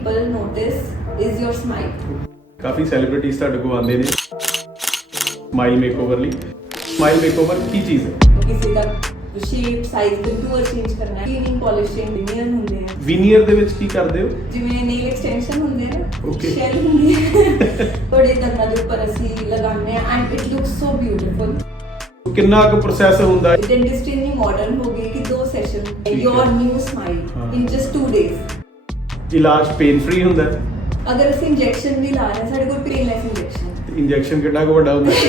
people notice is your smile. Coffee celebrities ਤੁਹਾਡੇ ਕੋਲ ਆਉਂਦੇ ਨੇ ਸਮਾਈਲ ਮੇਕਓਵਰ ਲਈ। ਸਮਾਈਲ ਮੇਕਓਵਰ ਕੀ ਚੀਜ਼ ਹੈ? किसी का शेप साइज कंटूर चेंज करना है, क्लीनिंग पॉलिशिंग विनियर ਹੁੰਦੇ ਆ। ਵਿਨੀਅਰ ਦੇ ਵਿੱਚ ਕੀ ਕਰਦੇ ਹੋ? ਜਿਵੇਂ ਨੇਲ ਐਕਸਟੈਂਸ਼ਨ ਹੁੰਦੇ ਆ ਨਾ, Okay. ਸ਼ੈਲ ਹੁੰਦੀ ਹੈ ਬੜੇ ਦੰਦਾਂ ਦੇ ਉੱਪਰ ਅਸੀਂ ਲਗਾਉਂਦੇ ਆ and it looks so beautiful. ਕਿੰਨਾ ਕੁ ਪ੍ਰੋਸੈਸ ਹੁੰਦਾ ਹੈ? डेंटिस्ट्री इतनी मॉडर्न हो गई कि 2 session your new smile in just 2 days. ਇਲਾਜ ਪੇਨ ਫ੍ਰੀ ਹੁੰਦਾ ਹੈ? अगर ਅਸੀਂ ਇੰਜੈਕਸ਼ਨ ਵੀ ਲਾ ਰਹੇ ਹਾਂ ਸਾਡੇ ਕੋਲ ਪੇਨਲੈਸ ਇੰਜੈਕਸ਼ਨ। ਇੰਜੈਕਸ਼ਨ ਕਿੰਨਾ ਕੁ ਵੱਡਾ ਹੁੰਦਾ ਹੈ?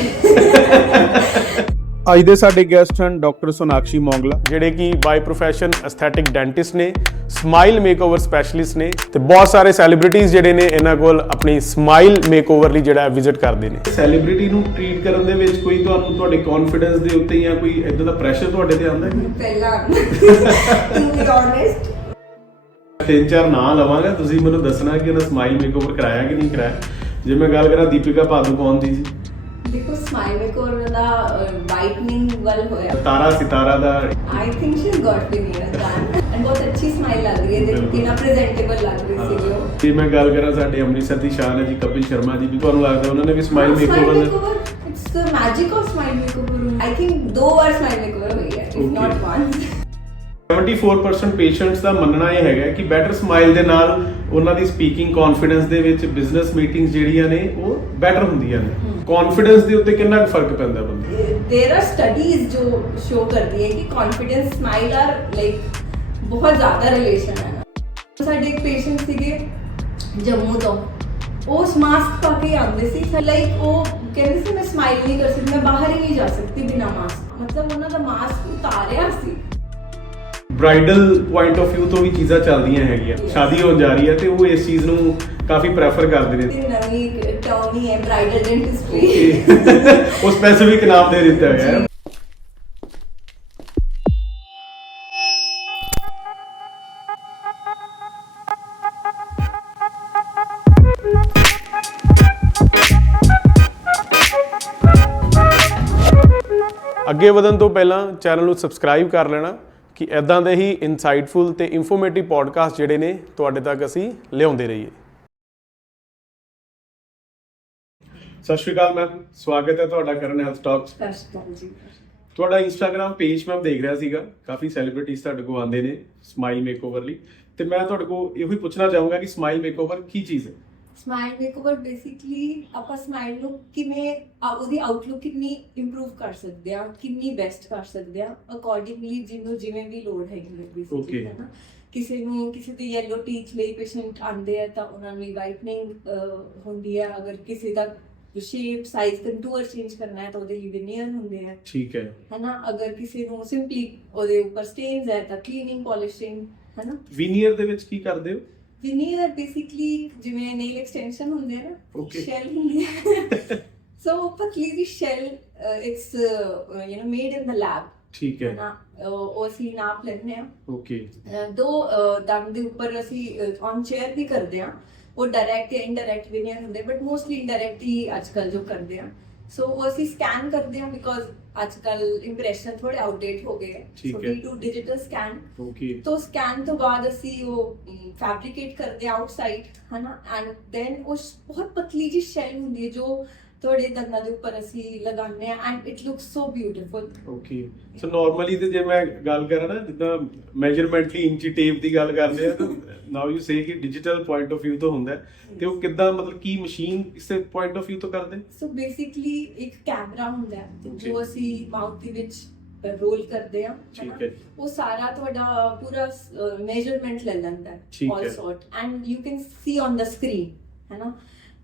ਅੱਜ ਦੇ ਸਾਡੇ ਗੈਸਟ ਹਨ ਡਾਕਟਰ ਸੋਨਾਕਸ਼ੀ ਮੋਂਗਲਾ, ਜਿਹੜੇ ਕਿ ਬਾਈ ਪ੍ਰੋਫੈਸ਼ਨ ਐਸਥੈਟਿਕ ਡੈਂਟਿਸਟ ਨੇ, ਸਮਾਈਲ ਮੇਕਓਵਰ ਸਪੈਸ਼ਲਿਸਟ ਨੇ ਤੇ ਬਹੁਤ ਸਾਰੇ ਸੈਲੀਬ੍ਰਿਟੀਜ਼ ਜਿਹੜੇ ਨੇ ਇਹਨਾਂ ਕੋਲ ਆਪਣੀ ਸਮਾਈਲ ਮੇਕਓਵਰ ਲਈ ਜਿਹੜਾ ਵਿਜ਼ਿਟ ਕਰਦੇ ਨੇ। ਸੈਲੀਬ੍ਰਿਟੀ ਨੂੰ ਟ੍ਰੀਟ ਕਰਨ ਦੇ ਵਿੱਚ ਕੋਈ ਤੁਹਾਨੂੰ ਤੁਹਾਡੇ ਕੌਨਫੀਡੈਂਸ ਦੇ ਉੱਤੇ ਜਾਂ ਕੋਈ ਇਦਾਂ ਦਾ ਪ੍ਰੈਸ਼ਰ ਤੁਹਾਡੇ ਤੇ ਆਉਂਦਾ ਹੈ? ਪਹਿਲਾਂ ਟੂ ਬੀ ਓਨੈਸਟ 3-4 ਨਾਂ ਲਵਾਂਗਾ, ਤੁਸੀਂ ਮੈਨੂੰ ਦੱਸਣਾ ਕਿ ਉਹਨਾਂ ਸਮਾਈਲ ਮੇਕਓਵਰ ਕਰਾਇਆ ਕਿ ਨਹੀਂ ਕਰਾਇਆ। ਜੇ ਮੈਂ ਗੱਲ ਕਰਾਂ ਦੀਪਿਕਾ ਪਾਦੂਕੋਣ ਦੀ ਜੀ, ਦੇਖੋ ਸਮਾਈਲ ਮੇਕਓਵਰ ਦਾ ਵਾਈਟਨਿੰਗ ਵੱਲ ਹੋਇਆ। ਤਾਰਾ ਸਿਤਾਰਾ ਦਾ I think she's got veneer done and बहुत अच्छी स्माइल लग रही है, देखो कितना प्रेजेंटेबल लग रही थी वो। ਜੇ ਮੈਂ ਗੱਲ ਕਰਾਂ ਸਾਡੇ ਅੰਮ੍ਰਿਤਸਰ ਦੀ ਸ਼ਾਨ ਹੈ ਜੀ ਕਪਿਲ ਸ਼ਰਮਾ ਜੀ, ਵੀ ਤੁਹਾਨੂੰ ਲੱਗਦਾ ਉਹਨਾਂ ਨੇ ਵੀ smile makeover It's the magic of smile makeover. I think 2 बार smile makeover हुई है, if not once. 74% ਪੇਸ਼ੈਂਟਸ ਦਾ ਮੰਨਣਾ ਇਹ ਹੈਗਾ ਕਿ ਬੈਟਰ ਸਮਾਈਲ ਦੇ ਨਾਲ ਉਹਨਾਂ ਦੀ ਸਪੀਕਿੰਗ ਕੌਨਫੀਡੈਂਸ ਦੇ ਵਿੱਚ ਬਿਜ਼ਨਸ ਮੀਟਿੰਗਸ ਜਿਹੜੀਆਂ ਨੇ ਉਹ ਬੈਟਰ ਹੁੰਦੀਆਂ ਨੇ। ਕੌਨਫੀਡੈਂਸ ਦੇ ਉੱਤੇ ਕਿੰਨਾ ਕੁ ਫਰਕ ਪੈਂਦਾ ਬੰਦੇ? There are studies जो show करती है कि confidence smile are like बहुत ज़्यादा relation है ना। ਸਾਡੇ ਇੱਕ ਪੇਸ਼ੈਂਟ ਸੀਗੇ ਜੰਮੂ ਤੋਂ, ਉਹ ਮਾਸਕ ਪਾ ਕੇ ਆਉਂਦੇ ਸੀ, ਲਾਈਕ ਉਹ ਕਹਿੰਦੇ ਸੀ ਮੈਂ ਸਮਾਈਲ ਨਹੀਂ ਕਰ ਸਕਦੀ, ਮੈਂ ਬਾਹਰ ਹੀ ਨਹੀਂ ਜਾ ਸਕਦੀ ਬਿਨਾ ਮਾਸਕ। ਮਤਲਬ ਉਹਨਾਂ ਦਾ ਮਾਸਕ ਉਤਾਰਿਆ ਸੀ। ਬ੍ਰਾਈਡਲ ਪੁਆਇੰਟ ਆਫ View ਤੋਂ ਵੀ ਚੀਜ਼ਾਂ ਚੱਲਦੀਆਂ ਹੈਗੀਆਂ, ਸ਼ਾਦੀ ਹੋਣ ਜਾ ਰਹੀ ਹੈ ਤੇ ਉਹ ਇਸ ਚੀਜ਼ ਨੂੰ ਕਾਫੀ ਪ੍ਰੈਫਰ ਕਰਦੇ ਨੇ। ਤੇ ਨਵੀਂ ਟਰਮ ਹੀ ਹੈ ਬ੍ਰਾਈਡਲ ਡੈਂਟਿਸਟਰੀ। ਉਹ ਸਪੈਸੀਫਿਕ ਨਾਮ ਦੇ ਦਿੱਤਾ ਹੋਇਆ ਹੈ। ਅੱਗੇ ਵਧਣ ਤੋਂ ਪਹਿਲਾਂ ਚੈਨਲ ਨੂੰ ਸਬਸਕ੍ਰਾਈਬ ਕਰ ਲੈਣਾ ਕਿ ਐਦਾਂ ਦੇ ਹੀ ਇਨਸਾਈਟਫੁਲ ਤੇ ਇਨਫੋਰਮੇਟਿਵ ਪੋਡਕਾਸਟ ਜਿਹੜੇ ਨੇ ਤੁਹਾਡੇ ਤੱਕ ਅਸੀਂ ਲਿਆਉਂਦੇ ਰਹੀਏ। ਸਤਿ ਸ਼੍ਰੀ ਅਕਾਲ ਮੈਮ, ਸਵਾਗਤ ਹੈ ਤੁਹਾਡਾ ਕਰਨ ਹੈਲਥ ਟਾਕਸ। ਸਤਿ ਸ਼੍ਰੀ ਅਕਾਲ ਜੀ। ਤੁਹਾਡਾ ਇੰਸਟਾਗ੍ਰਾਮ ਪੇਜ ਮੈਂ ਦੇਖ ਰਿਹਾ ਸੀਗਾ, ਕਾਫੀ ਸੈਲੀਬ੍ਰਿਟੀਜ਼ ਤੁਹਾਡੇ ਕੋਲ ਆਉਂਦੇ ਨੇ ਸਮਾਈਲ ਮੇਕਓਵਰ ਲਈ, ਤੇ ਮੈਂ ਤੁਹਾਡੇ ਕੋਲ ਇਹੋ ਹੀ ਪੁੱਛਣਾ ਚਾਹੂੰਗਾ ਕਿ ਸਮਾਈਲ ਮੇਕਓਵਰ ਕੀ ਚੀਜ਼ ਹੈ? ਸਮਾਈਲ ਮੇਕਓਵਰ ਬੇਸਿਕਲੀ ਆਪਾਂ ਸਮਾਈਲ ਨੂੰ ਕਿਵੇਂ ਉਹਦੀ ਆਊਟਲੁੱਕ ਕਿੰਨੀ ਇੰਪਰੂਵ ਕਰ ਸਕਦੇ ਆ, ਕਿੰਨੀ ਬੈਸਟ ਕਰ ਸਕਦੇ ਆ ਅਕੋਰਡਿੰਗਲੀ ਜਿਹਨੂੰ ਜਿਵੇਂ ਵੀ ਲੋੜ ਹੈਗੀ ਹੈ ਬੇਸਿਕਲੀ, ਹੈ ਨਾ। ਕਿਸੇ ਨੂੰ ਕਿਸੇ ਦੀ ਯੈਲੋ ਟੀਥ ਲਈ ਪੇਸ਼ੈਂਟ ਆਉਂਦੇ ਆ ਤਾਂ ਉਹਨਾਂ ਨੂੰ ਵਾਈਟਨਿੰਗ ਹੁੰਦੀ ਹੈ। ਅਗਰ ਕਿਸੇ ਦਾ ਸ਼ੇਪ ਸਾਈਜ਼ ਕੰਟੂਰ ਚੇਂਜ ਕਰਨਾ ਹੈ ਤਾਂ ਉਹਦੇ ਲਈ ਵਿਨੀਅਰ ਹੁੰਦੇ ਆ, ਠੀਕ ਹੈ ਨਾ। ਅਗਰ ਕਿਸੇ ਨੂੰ ਸਿੰਪਲੀ ਉਹਦੇ ਉੱਪਰ ਸਟੇਨਸ ਹੈ ਤਾਂ ਕਲੀਨਿੰਗ ਪੋਲਿਸ਼ਿੰਗ, ਹੈ ਨਾ। ਵਿਨੀਅਰ ਦੇ ਵਿੱਚ ਕੀ ਕਰਦੇ ਹੋ? ਵਿਨੀਅਰ ਬੇਸਿਕਲੀ ਜਿਵੇਂ ਨੇਲ ਐਕਸਟੈਂਸ਼ਨ ਹੁੰਦੇ ਆ ਨਾ, ਸ਼ੈਲ ਹੁੰਦੀ ਹੈ। ਸੋ ਪਤਲੀ ਦੀ shell it's made in the lab, ਠੀਕ ਹੈ ਨਾ। ਉਹ ਅਸੀਂ ਨਾਪ ਲੈਂਦੇ ਆ। ਓਕੇ। 2 ਦੰਦ ਦੇ ਉੱਪਰ ਅਸੀਂ ਔਨ ਚੇਅਰ ਵੀ ਕਰਦੇ ਆ। ਉਹ ਡਾਇਰੈਕਟ ਜਾਂ ਇਨਡਾਇਰੈਕਟ ਵਿਨੀਅਰ ਹੁੰਦੇ, ਬਟ ਮੋਸਟਲੀ ਇਨਡਾਇਰੈਕਟ ਹੀ ਅੱਜਕੱਲ ਜੋ ਕਰਦੇ ਆ। ਸੋ ਉਹ ਅਸੀਂ ਸਕੈਨ ਕਰਦੇ ਆ ਬਿਕੋਜ਼ ਅੱਜਕੱਲ ਇੰਪ੍ਰੈਸ਼ਨ ਥੋੜੇ ਆਊਟਡੇਟ ਹੋ ਗਏ ਹੈ। ਸੋ ਵੀ ਟੂ ਡਿਜੀਟਲ ਸਕੈਨ। ਓਕੇ। ਤੋਂ ਸਕੈਨ ਤੋਂ ਬਾਅਦ ਅਸੀਂ ਉਹ ਫੈਬਰਿਕੇਟ ਕਰਦੇ ਆ ਆਊਟਸਾਈਡ, ਹੈ ਨਾ। ਐਂਡ ਦੈਨ ਉਹ ਬਹੁਤ ਪਤਲੀ ਜਿਹੀ ਸ਼ੈਲ ਹੁੰਦੀ ਹੈ ਜੋ ਤੁਹਾਡੇ ਦੰਦਾਂ ਦੇ ਉੱਪਰ ਅਸੀਂ ਲਗਾਉਂਦੇ ਆ and it looks so beautiful. Okay. So normally ਤੇ ਜੇ ਮੈਂ ਗੱਲ ਕਰਾਂ ਨਾ, ਜਿੱਦਾਂ ਮੈਜ਼ਰਮੈਂਟਲੀ ਇੰਚੀ ਟੇਪ ਦੀ ਗੱਲ ਕਰਦੇ ਆ, ਤਾਂ ਨਾਓ ਯੂ ਸੇ ਕਿ ਡਿਜੀਟਲ ਪੁਆਇੰਟ ਆਫ View ਤੋਂ ਹੁੰਦਾ ਤੇ ਉਹ ਕਿੱਦਾਂ, ਮਤਲਬ ਕੀ ਮਸ਼ੀਨ ਇਸੇ ਪੁਆਇੰਟ ਆਫ View ਤੋਂ ਕਰਦੇ? ਸੋ ਬੇਸਿਕਲੀ ਇੱਕ ਕੈਮਰਾ ਹੁੰਦਾ ਹੈ ਜੋ ਅਸੀਂ ਮਾਊਥ ਦੇ ਵਿੱਚ ਰੋਲ ਕਰਦੇ ਆ, ਠੀਕ ਹੈ। ਉਹ ਸਾਰਾ ਤੁਹਾਡਾ ਪੂਰਾ ਮੈਜ਼ਰਮੈਂਟ ਲੈ ਲੈਂਦਾ ਹੈ all sort and you can see on the screen, ਹੈ ਨਾ।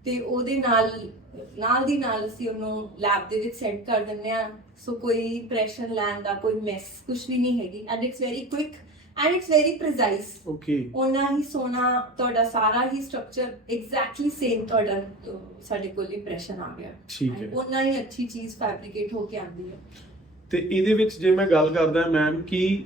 ਤੇ ਉਹਦੇ ਨਾਲ ਦੀ ਨਾਲ ਅਸੀਂ ਉਹਨੂੰ ਲੈਬ ਦੇ ਵਿੱਚ ਸੈਂਡ ਕਰ ਦਿੰਦੇ ਆ। ਸੋ ਕੋਈ ਇੰਪ੍ਰੈਸ਼ਨ ਲੈਣ ਦਾ ਕੋਈ ਮੈਸ ਕੁਝ ਵੀ ਨਹੀਂ ਹੈਗੀ and it's very quick and it's very precise. Okay. ਉਹਨਾਂ ਹੀ ਸੋਨਾ ਤੁਹਾਡਾ ਸਾਰਾ ਹੀ ਸਟਰਕਚਰ ਐਗਜ਼ੈਕਟਲੀ ਸੇਮ ਤੁਹਾਡਾ ਸਾਡੇ ਕੋਲ ਇੰਪ੍ਰੈਸ਼ਨ ਆ ਗਿਆ, ਠੀਕ ਹੈ। ਉਹਨਾਂ ਹੀ ਅੱਛੀ ਚੀਜ਼ ਫੈਬਰਿਕੇਟ ਹੋ ਕੇ ਆਉਂਦੀ ਹੈ। ਤੇ ਇਹਦੇ ਵਿੱਚ ਜੇ ਮੈਂ ਗੱਲ ਕਰਦਾ ਮੈਮ ਕਿ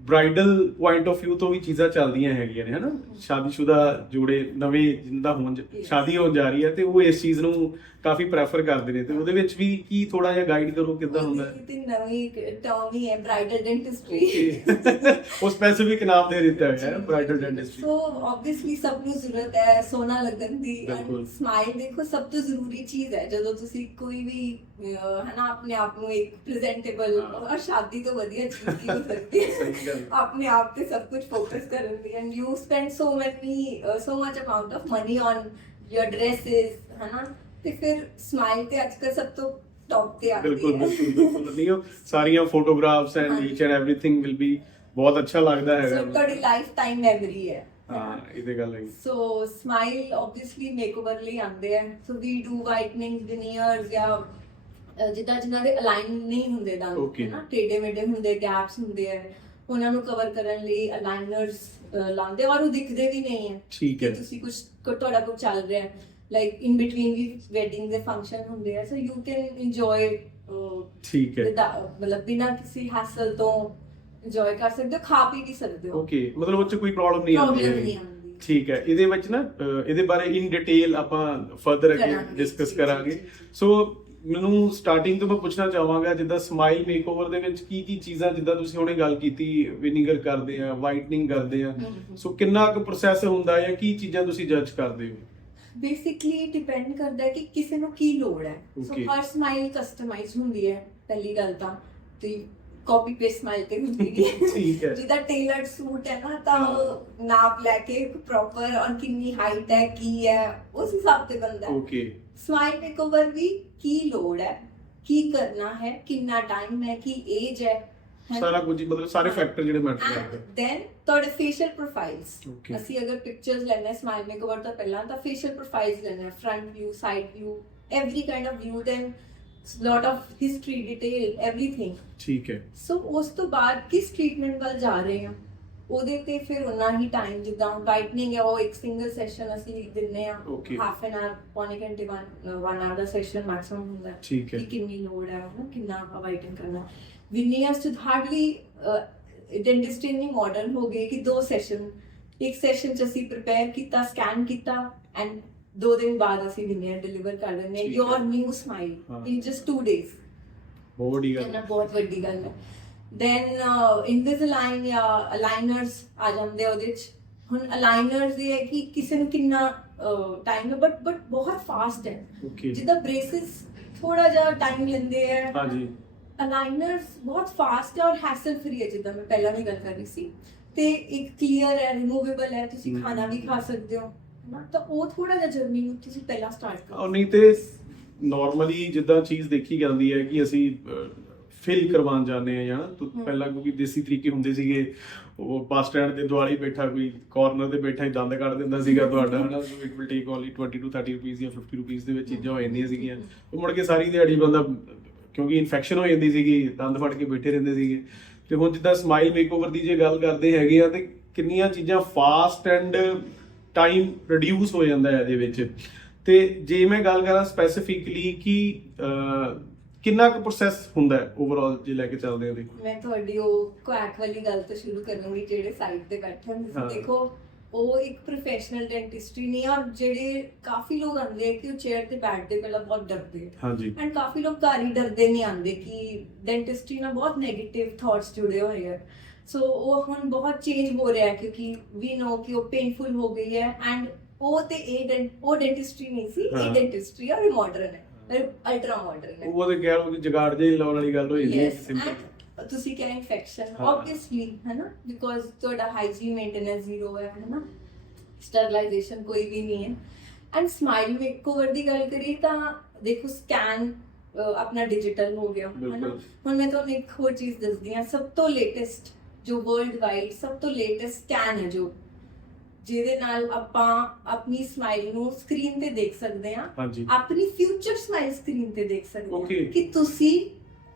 ਬ੍ਰਾਈਡਲ ਪੁਆਇੰਟ ਆਫ View ਤੋਂ ਵੀ ਚੀਜ਼ਾਂ ਚੱਲਦੀਆਂ ਹੈਗੀਆਂ ਨੇ ਹਨਾ, ਸ਼ਾਦੀशुदा ਜੋੜੇ ਨਵੇਂ ਜਿੰਦਾ ਹੋਣ ਸ਼ਾਦੀ ਹੋਣ ਜਾ ਰਹੀ ਹੈ ਤੇ ਉਹ ਇਸ ਚੀਜ਼ ਨੂੰ ਕਾਫੀ ਪ੍ਰੈਫਰ ਕਰਦੇ ਨੇ, ਤੇ ਉਹਦੇ ਵਿੱਚ ਵੀ ਕੀ ਥੋੜਾ ਜਿਹਾ ਗਾਈਡ ਕਰੋ ਕਿੱਦਾਂ ਹੁੰਦਾ ਹੈ? ਤੇ ਨਵੀਂ ਟਰਮ ਹੀ ਹੈ ਬ੍ਰਾਈਡਲ ਡੈਂਟਿਸਟਰੀ। ਉਹ ਸਪੈਸੀਫਿਕ ਨਾਮ ਦੇ ਦਿੱਤਾ ਹੋਇਆ ਹੈ ਬ੍ਰਾਈਡਲ ਡੈਂਟਿਸਟਰੀ। ਸੋ ਆਬਵੀਅਸਲੀ ਸਭ ਨੂੰ ਜ਼ਰੂਰਤ ਹੈ ਸੋਨਾ ਲੱਗਣ ਦੀ, ਬਿਲਕੁਲ। ਸਮਾਈਲ ਦੇਖੋ ਸਭ ਤੋਂ ਜ਼ਰੂਰੀ ਚੀਜ਼ ਹੈ ਜਦੋਂ ਤੁਸੀਂ ਕੋਈ ਵੀ ਹਨਾ ਆਪਣੇ ਆਪ ਨੂੰ ਇੱਕ ਪ੍ਰੈਜ਼ੈਂਟੇਬਲ ਔਰ ਸ਼ਾਦੀ ਤੋਂ ਵਧੀਆ ਚੀਜ਼ ਕੀ ਹੋ ਸਕਦੀ ਹੈ ਆਪਣੇ ਆਪ ਤੇ ਸਭ ਕੁਝ ਫੋਕਸ ਕਰਨ ਦੀ, and you spend so much amount of money on your dresses ਹਨਾ, ਤੇ ਫਿਰ ਸਮਾਈਲ ਤੇ ਅੱਜਕੱਲ ਸਭ ਤੋਂ ਟੌਪ ਤੇ ਆਉਂਦੀ ਬਿਲਕੁਲ ਹੈ। ਬਿਲਕੁਲ ਨਹੀਂ ਉਹ ਸਾਰੀਆਂ photographs and each and everything will be ਬਹੁਤ ਅੱਛਾ ਲੱਗਦਾ ਹੈਗਾ। ਸੋ ਤੁਹਾਡੀ ਲਾਈਫ ਟਾਈਮ ਮੈਮਰੀ ਹੈ। ਹਾਂ ਇਹਦੇ ਗੱਲ ਹੈ। ਸੋ ਸਮਾਈਲ ਆਬਵੀਅਸਲੀ ਮੇਕਓਵਰ ਲਈ ਆਉਂਦੇ ਆ, ਸੋ ਵੀ ਡੂ ਵਾਈਟਨਿੰਗ ਵਿਨੀਅਰਸ ਜਾਂ ਜਿੱਦਾਂ ਜਿਨ੍ਹਾਂ ਦੇ ਅਲਾਈਨ ਨਹੀਂ ਹੁੰਦੇ ਦੰਦ Okay. ਹਨਾ, ਟੇਢੇ ਮੇਢੇ ਹੁੰਦੇ, ਗੈਪਸ ਹੁੰਦੇ ਆ, ਉਹਨਾਂ ਨੂੰ ਕਵਰ ਕਰਨ ਲਈ ਅਲਾਈਨਰਸ ਲਾਉਂਦੇ ਔਰ ਉਹ ਦਿਖਦੇ ਵੀ ਨਹੀਂ ਹੈ। ਠੀਕ ਹੈ। ਕਿ ਤੁਸੀਂ ਤੁਹਾਡਾ ਕੁਝ ਚੱਲ ਰਿਹਾ ਹੈ ਲਾਈਕ ਇਨ ਬਿਟਵੀਨ ਵੀ ਵੈਡਿੰਗ ਦੇ ਫੰਕਸ਼ਨ ਹੁੰਦੇ ਆ, ਸੋ ਯੂ ਕੈਨ ਇੰਜੋਏ ਠੀਕ ਹੈ। ਮਤਲਬ ਬਿਨਾਂ ਕਿਸੇ ਹੈਸਲ ਤੋਂ ਇੰਜੋਏ ਕਰ ਸਕਦੇ ਹੋ, ਖਾ ਪੀ ਵੀ ਸਕਦੇ ਹੋ। ਓਕੇ, ਮਤਲਬ ਉਹ ਚ ਕੋਈ ਪ੍ਰੋਬਲਮ ਨਹੀਂ ਆਉਂਦੀ ਪ੍ਰੋਬਲਮ ਹੈ। ਨਹੀਂ ਆਉਂਦੀ। ਠੀਕ ਹੈ, ਇਹਦੇ ਵਿੱਚ ਨਾ ਇਹਦੇ ਬਾਰੇ ਇਨ ਡਿਟੇਲ ਆਪਾਂ ਫਰਦਰ ਅੱਗੇ ਕਰਾਂਗੇ। ਡਿਸਕਸ ਜੀ, ਕਰਾਂਗੇ। ਜੀ। ਸੋ ਮੈਨੂੰ ਸਟਾਰਟਿੰਗ ਤੋਂ ਮੈਂ ਪੁੱਛਣਾ ਚਾਹਾਂਗਾ ਜਿੱਦਾਂ ਸਮਾਈਲ ਮੇਕਓਵਰ ਦੇ ਵਿੱਚ ਕੀ ਕੀ ਚੀਜ਼ਾਂ, ਜਿੱਦਾਂ ਤੁਸੀਂ ਹੁਣੇ ਗੱਲ ਕੀਤੀ ਵਿਨੀਗਰ ਕਰਦੇ ਆ, ਵਾਈਟਨਿੰਗ ਕਰਦੇ ਆ, ਸੋ ਕਿੰਨਾ ਕੁ ਪ੍ਰੋਸੈਸ ਹੁੰਦਾ ਹੈ ਜਾਂ ਕੀ ਚੀਜ਼ਾਂ ਤੁਸੀਂ ਜੱਜ ਕਰਦੇ ਹੋ? ਬੇਸਿਕਲੀ ਡਿਪੈਂਡ ਕਰਦਾ ਹੈ ਕਿ ਕਿਸੇ ਨੂੰ ਕੀ ਲੋੜ ਹੈ। ਸੋ Okay. ਹਰ ਸਮਾਈਲ ਕਸਟਮਾਈਜ਼ ਹੁੰਦੀ ਹੈ ਪਹਿਲੀ ਗੱਲ ਤਾਂ, ਤੇ ਕਾਪੀ ਪੇਸਟ ਸਮਾਈਲ ਤੇ ਹੁੰਦੀ ਨਹੀਂ ਠੀਕ ਹੈ। ਜਿਹਦਾ ਟੇਲਰਡ ਸੂਟ ਹੈ ਨਾ ਤਾਂ ਉਹ ਨਾਪ ਲੈ ਕੇ ਪ੍ਰੋਪਰ ਔਰ ਕਿੰਨੀ ਹਾਈਟ ਹੈ ਕੀ ਹੈ ਉਸ ਹਿਸਾਬ ਤੇ ਬਣਦਾ ਹੈ। ਓਕੇ। ਸਮਾਈਲ ਮੇਕਓਵਰ ਵੀ ਕੀ ਲੋੜ ਹੈ, ਕੀ ਕਰਨਾ ਹੈ, ਕਿੰਨਾ ਟਾਈਮ ਹੈ, ਕੀ ਏਜ ਹੈ, ਸਾਰਾ ਕੁਝ ਮਤਲਬ ਸਾਰੇ ਫੈਕਟਰ ਜਿਹੜੇ ਮੈਟਰ ਕਰਦੇ। ਦੈਨ ਤੁਹਾਡੇ ਫੇਸ਼ੀਅਲ ਪ੍ਰੋਫਾਈਲਸ। Okay. ਅਸੀਂ ਅਗਰ ਪਿਕਚਰਸ ਲੈਣਾ ਸਮਾਈਲ ਮੇਕਓਵਰ ਤੋਂ ਪਹਿਲਾਂ ਤਾਂ ਫੇਸ਼ੀਅਲ ਪ੍ਰੋਫਾਈਲਸ ਲੈਣਾ, front view, side view, every kind of view, then lot of history detail everything। ਠੀਕ ਹੈ। ਸੋ ਉਸ ਤੋਂ ਬਾਅਦ ਕਿਸ ਟ੍ਰੀਟਮੈਂਟ ਵੱਲ ਜਾ ਰਹੇ ਹਾਂ ਉਹਦੇ ਤੇ ਫਿਰ ਉਨਾ ਹੀ ਟਾਈਮ, ਜਿੱਦਾਂ ਵਾਈਟਨਿੰਗ ਹੈ ਉਹ ਇੱਕ ਸਿੰਗਲ ਸੈਸ਼ਨ ਅਸੀਂ ਦਿੰਨੇ ਆ, Okay. ਹਾਫ ਐਨ ਆਵਰ, ਪੌਣੇ ਘੰਟੇ, 1 ਆਵਰ ਦਾ ਸੈਸ਼ਨ ਮੈਕਸਿਮਮ ਹੁੰਦਾ ਹੈ ਠੀਕ ਹੈ। ਕਿ ਕਿੰਨੀ ਲੋੜ ਹੈ ਨਾ, ਕਿੰਨਾ ਆਪਾਂ ਵਾਈਟਨ ਕਰਨਾ। ਵਿਨੀਅਰਸ ਚ ਹਾਰਡਲੀ ਡੈਂਟਿਸਟਰੀ ਇੰਨੀ ਮਾਡਰਨ ਹੋ ਗਈ ਕਿ 2 ਸੈਸ਼ਨ, ਇੱਕ ਸੈਸ਼ਨ ਚ ਅਸੀਂ ਪ੍ਰਿਪੇਅਰ ਕੀਤਾ, ਸਕੈਨ ਕੀਤਾ ਐਂਡ 2 ਦਿਨ ਬਾਅਦ ਅਸੀਂ ਵਿਨੀਅਰ ਡਿਲੀਵਰ ਕਰ ਦਿੰਦੇ ਠੀਕ ਹੈ। ਯੋਰ ਨਿਊ ਸਮਾਈਲ ਹਾਂ। ਇਨ ਜਸਟ 2 ਡੇਜ਼। ਬਹੁਤ ਵੱਡੀ ਗੱਲ ਇਹਨਾਂ ਬਹੁਤ ਵੱਡੀ ਗੱਲ ਹੈ। ਦੈਨ ਇਨਵਿਜ਼ਲਾਈਨ ਜਾਂ ਅਲਾਈਨਰਸ ਆ ਜਾਂਦੇ ਆ ਉਹਦੇ ਚ। ਹੁਣ ਅਲਾਈਨਰਸ ਇਹ ਹੈ ਕਿ ਕਿਸੇ ਨੂੰ ਕਿੰਨਾ ਟਾਈਮ ਹੈ, ਬਟ ਬਹੁਤ ਫਾਸਟ ਹੈ। ਓਕੇ। ਜਿੱਦਾਂ ਬ੍ਰੇਸਿਸ ਥੋੜਾ ਜਿਹਾ ਟਾਈਮ ਲੈਂਦੇ ਹੈ, ਹਾਂਜੀ। ਅਲਾਈਨਰਸ ਬਹੁਤ ਫਾਸਟ ਹੈ ਔਰ ਹੈਸਲ ਫ੍ਰੀ ਹੈ, ਜਿੱਦਾਂ ਮੈਂ ਪਹਿਲਾਂ ਵੀ ਗੱਲ ਕਰ ਰਹੀ ਸੀ, ਤੇ ਇੱਕ ਕਲੀਅਰ ਹੈ, ਰਿਮੂਵੇਬਲ ਹੈ, ਤੁਸੀਂ ਖਾਣਾ ਵੀ ਖਾ ਸਕਦੇ ਹੋ ਨਾ, ਤਾਂ ਉਹ ਥੋੜਾ ਜਿਹਾ ਜਰਨੀ ਨੂੰ ਤੁਸੀਂ ਪਹਿਲਾਂ ਸਟਾਰਟ ਕਰੋ। ਔਰ ਨਹੀਂ ਤੇ ਨਾਰਮਲੀ ਜਿੱਦਾਂ ਚੀਜ਼ ਦੇਖੀ ਜਾਂਦੀ ਹੈ ਕਿ ਅਸੀਂ ਫਿਲ ਕਰਵਾਉਣ ਜਾਂਦੇ ਆ ਜਾਂ ਪਹਿਲਾਂ ਕਿਉਂਕਿ ਦੇਸੀ ਤਰੀਕੇ ਹੁੰਦੇ ਸੀਗੇ, ਉਹ ਬੱਸ ਸਟੈਂਡ ਦੇ ਦੁਆਲੇ ਬੈਠਾ ਕੋਈ ਕਾਰਨਰ ਤੇ ਬੈਠਾ ਹੀ ਦੰਦ ਕੱਢ ਦਿੰਦਾ ਸੀਗਾ ਤੁਹਾਡਾ ਹਨਾ, it will take only 20 to 30 rupees ਜਾਂ 50 ਰੁਪੀਸ ਦੇ ਵਿੱਚ ਚੀਜ਼ਾਂ ਹੋ ਜਾਂਦੀਆਂ ਸੀਗੀਆਂ। ਉਹ ਮੁੜ ਕੇ ਸਾਰੀ ਦਿਹਾੜੀ ਬੰਦਾ ਕਿਉਂਕਿ ਇਨਫੈਕਸ਼ਨ ਹੋ ਜਾਂਦੀ ਸੀਗੀ, ਦੰਦ ਫੜ ਕੇ ਬੈਠੇ ਰਹਿੰਦੇ ਸੀਗੇ। ਤੇ ਹੁਣ ਜਿੱਦਾਂ ਸਮਾਈਲ ਮੇਕਓਵਰ ਦੀ ਜੇ ਗੱਲ ਕਰਦੇ ਹੈਗੇ ਆ ਤੇ ਕਿੰਨੀਆਂ ਚੀਜ਼ਾਂ ਫਾਸਟ ਐਂਡ ਟਾਈਮ ਰਿਡਿਊਸ ਹੋ ਜਾਂਦਾ ਹੈ ਇਹਦੇ ਵਿੱਚ। ਤੇ ਜੇ ਮੈਂ ਗੱਲ ਕਰਾਂ ਸਪੈਸੀਫਿਕਲੀ ਕਿ ਕਿੰਨਾ ਕੁ ਪ੍ਰੋਸੈਸ ਹੁੰਦਾ ਹੈ ਓਵਰਆਲ ਜੇ ਲੈ ਕੇ ਚੱਲਦੇ ਹਾਂ ਤੇ? ਮੈਂ ਤੁਹਾਡੀ ਉਹ ਕੁਐਕ ਵਾਲੀ ਗੱਲ ਤੋਂ ਸ਼ੁਰੂ ਕਰਾਂਗੀ, ਜਿਹੜੇ ਸਾਈਡ ਤੇ ਬੈਠੇ ਹੁੰਦੇ ਹਾਂ। ਸੀ, ਦੇਖੋ ਉਹ ਇੱਕ ਪ੍ਰੋਫੈਸ਼ਨਲ ਡੈਂਟਿਸਟਰੀ ਨਹੀਂ, ਔਰ ਜਿਹੜੇ ਕਾਫੀ ਲੋਕ ਆਉਂਦੇ ਆ ਕਿ ਉਹ ਚੇਅਰ ਤੇ ਬੈਠਦੇ ਪਹਿਲਾਂ ਬਹੁਤ ਡਰਦੇ ਆ, ਹਾਂਜੀ। ਐਂਡ ਕਾਫੀ ਲੋਕ ਘਰ ਹੀ ਡਰਦੇ ਨਹੀਂ ਆਉਂਦੇ ਕਿ ਡੈਂਟਿਸਟਰੀ ਨਾਲ ਬਹੁਤ ਨੈਗੇਟਿਵ ਥਾਟਸ ਜੁੜੇ ਹੋਏ ਆ। ਸੋ ਉਹ ਹੁਣ ਬਹੁਤ ਚੇਂਜ ਹੋ ਰਿਹਾ ਹੈ ਕਿਉਂਕਿ ਵੀ ਨੋ ਕਿ ਉਹ ਪੇਨਫੁਲ ਹੋ ਗਈ ਹੈ, ਐਂਡ ਉਹ ਤੇ ਉਹ ਡੈਂਟਿਸਟਰੀ ਨਹੀਂ ਸੀ, ਹਾਂ। ਇਹ ਡੈਂਟਿਸਟਰੀ ਔਰ ਮਾਡਰਨ ਹੈ, ਅਲਟਰਾ ਮਾਡਰਨ ਹੈ। ਉਹ ਤੇ ਕਹਿ ਲਓ ਕਿ ਜਗਾੜ ਜੇ ਲਾਉਣ ਵਾਲੀ ਗੱਲ ਹੋ ਜਾਂਦੀ ਹੈ Yes, ਸਿੰਪਲ। and ਤੁਸੀਂ ਕਹਿ ਇਨਫੈਕਸ਼ਨ ਹਾਂ। ਆਬਵੀਅਸਲੀ ਹੈ ਨਾ, ਬਿਕੋਜ਼ ਤੁਹਾਡਾ ਹਾਈਜੀਨ ਮੇਨਟੇਨੈਂਸ ਜ਼ੀਰੋ ਹੈ ਨਾ, ਸਟਰਲਾਈਜੇਸ਼ਨ ਕੋਈ ਵੀ ਨਹੀਂ ਹੈ। ਐਂਡ ਸਮਾਈਲ ਮੇਕਓਵਰ ਦੀ ਗੱਲ ਕਰੀ ਤਾਂ ਦੇਖੋ ਸਕੈਨ ਆਪਣਾ ਡਿਜੀਟਲ ਹੋ ਗਿਆ ਹੈ ਨਾ। ਬਿਲਕੁਲ। ਹੁਣ ਮੈਂ ਤੁਹਾਨੂੰ ਇੱਕ ਹੋਰ ਚੀਜ਼ ਦੱਸਦੀ ਹਾਂ, ਸਭ ਤੋਂ ਲੇਟੈਸਟ ਜੋ ਵਰਲਡ ਵਾਈਡ ਸਭ ਤੋਂ ਲੇਟੈਸਟ ਸਕੈਨ ਹੈ ਜੋ, ਜਿਹਦੇ ਨਾਲ ਆਪਾਂ ਆਪਣੀ ਸਮਾਈਲ ਨੂੰ ਸਕਰੀਨ ਤੇ ਦੇਖ ਸਕਦੇ ਹਾਂ, ਹਾਂਜੀ। ਆਪਣੀ ਫਿਊਚਰ ਸਮਾਈਲ ਸਕਰੀਨ ਤੇ ਦੇਖ ਸਕਦੇ Okay. ਹਾਂ ਕਿ ਤੁਸੀਂ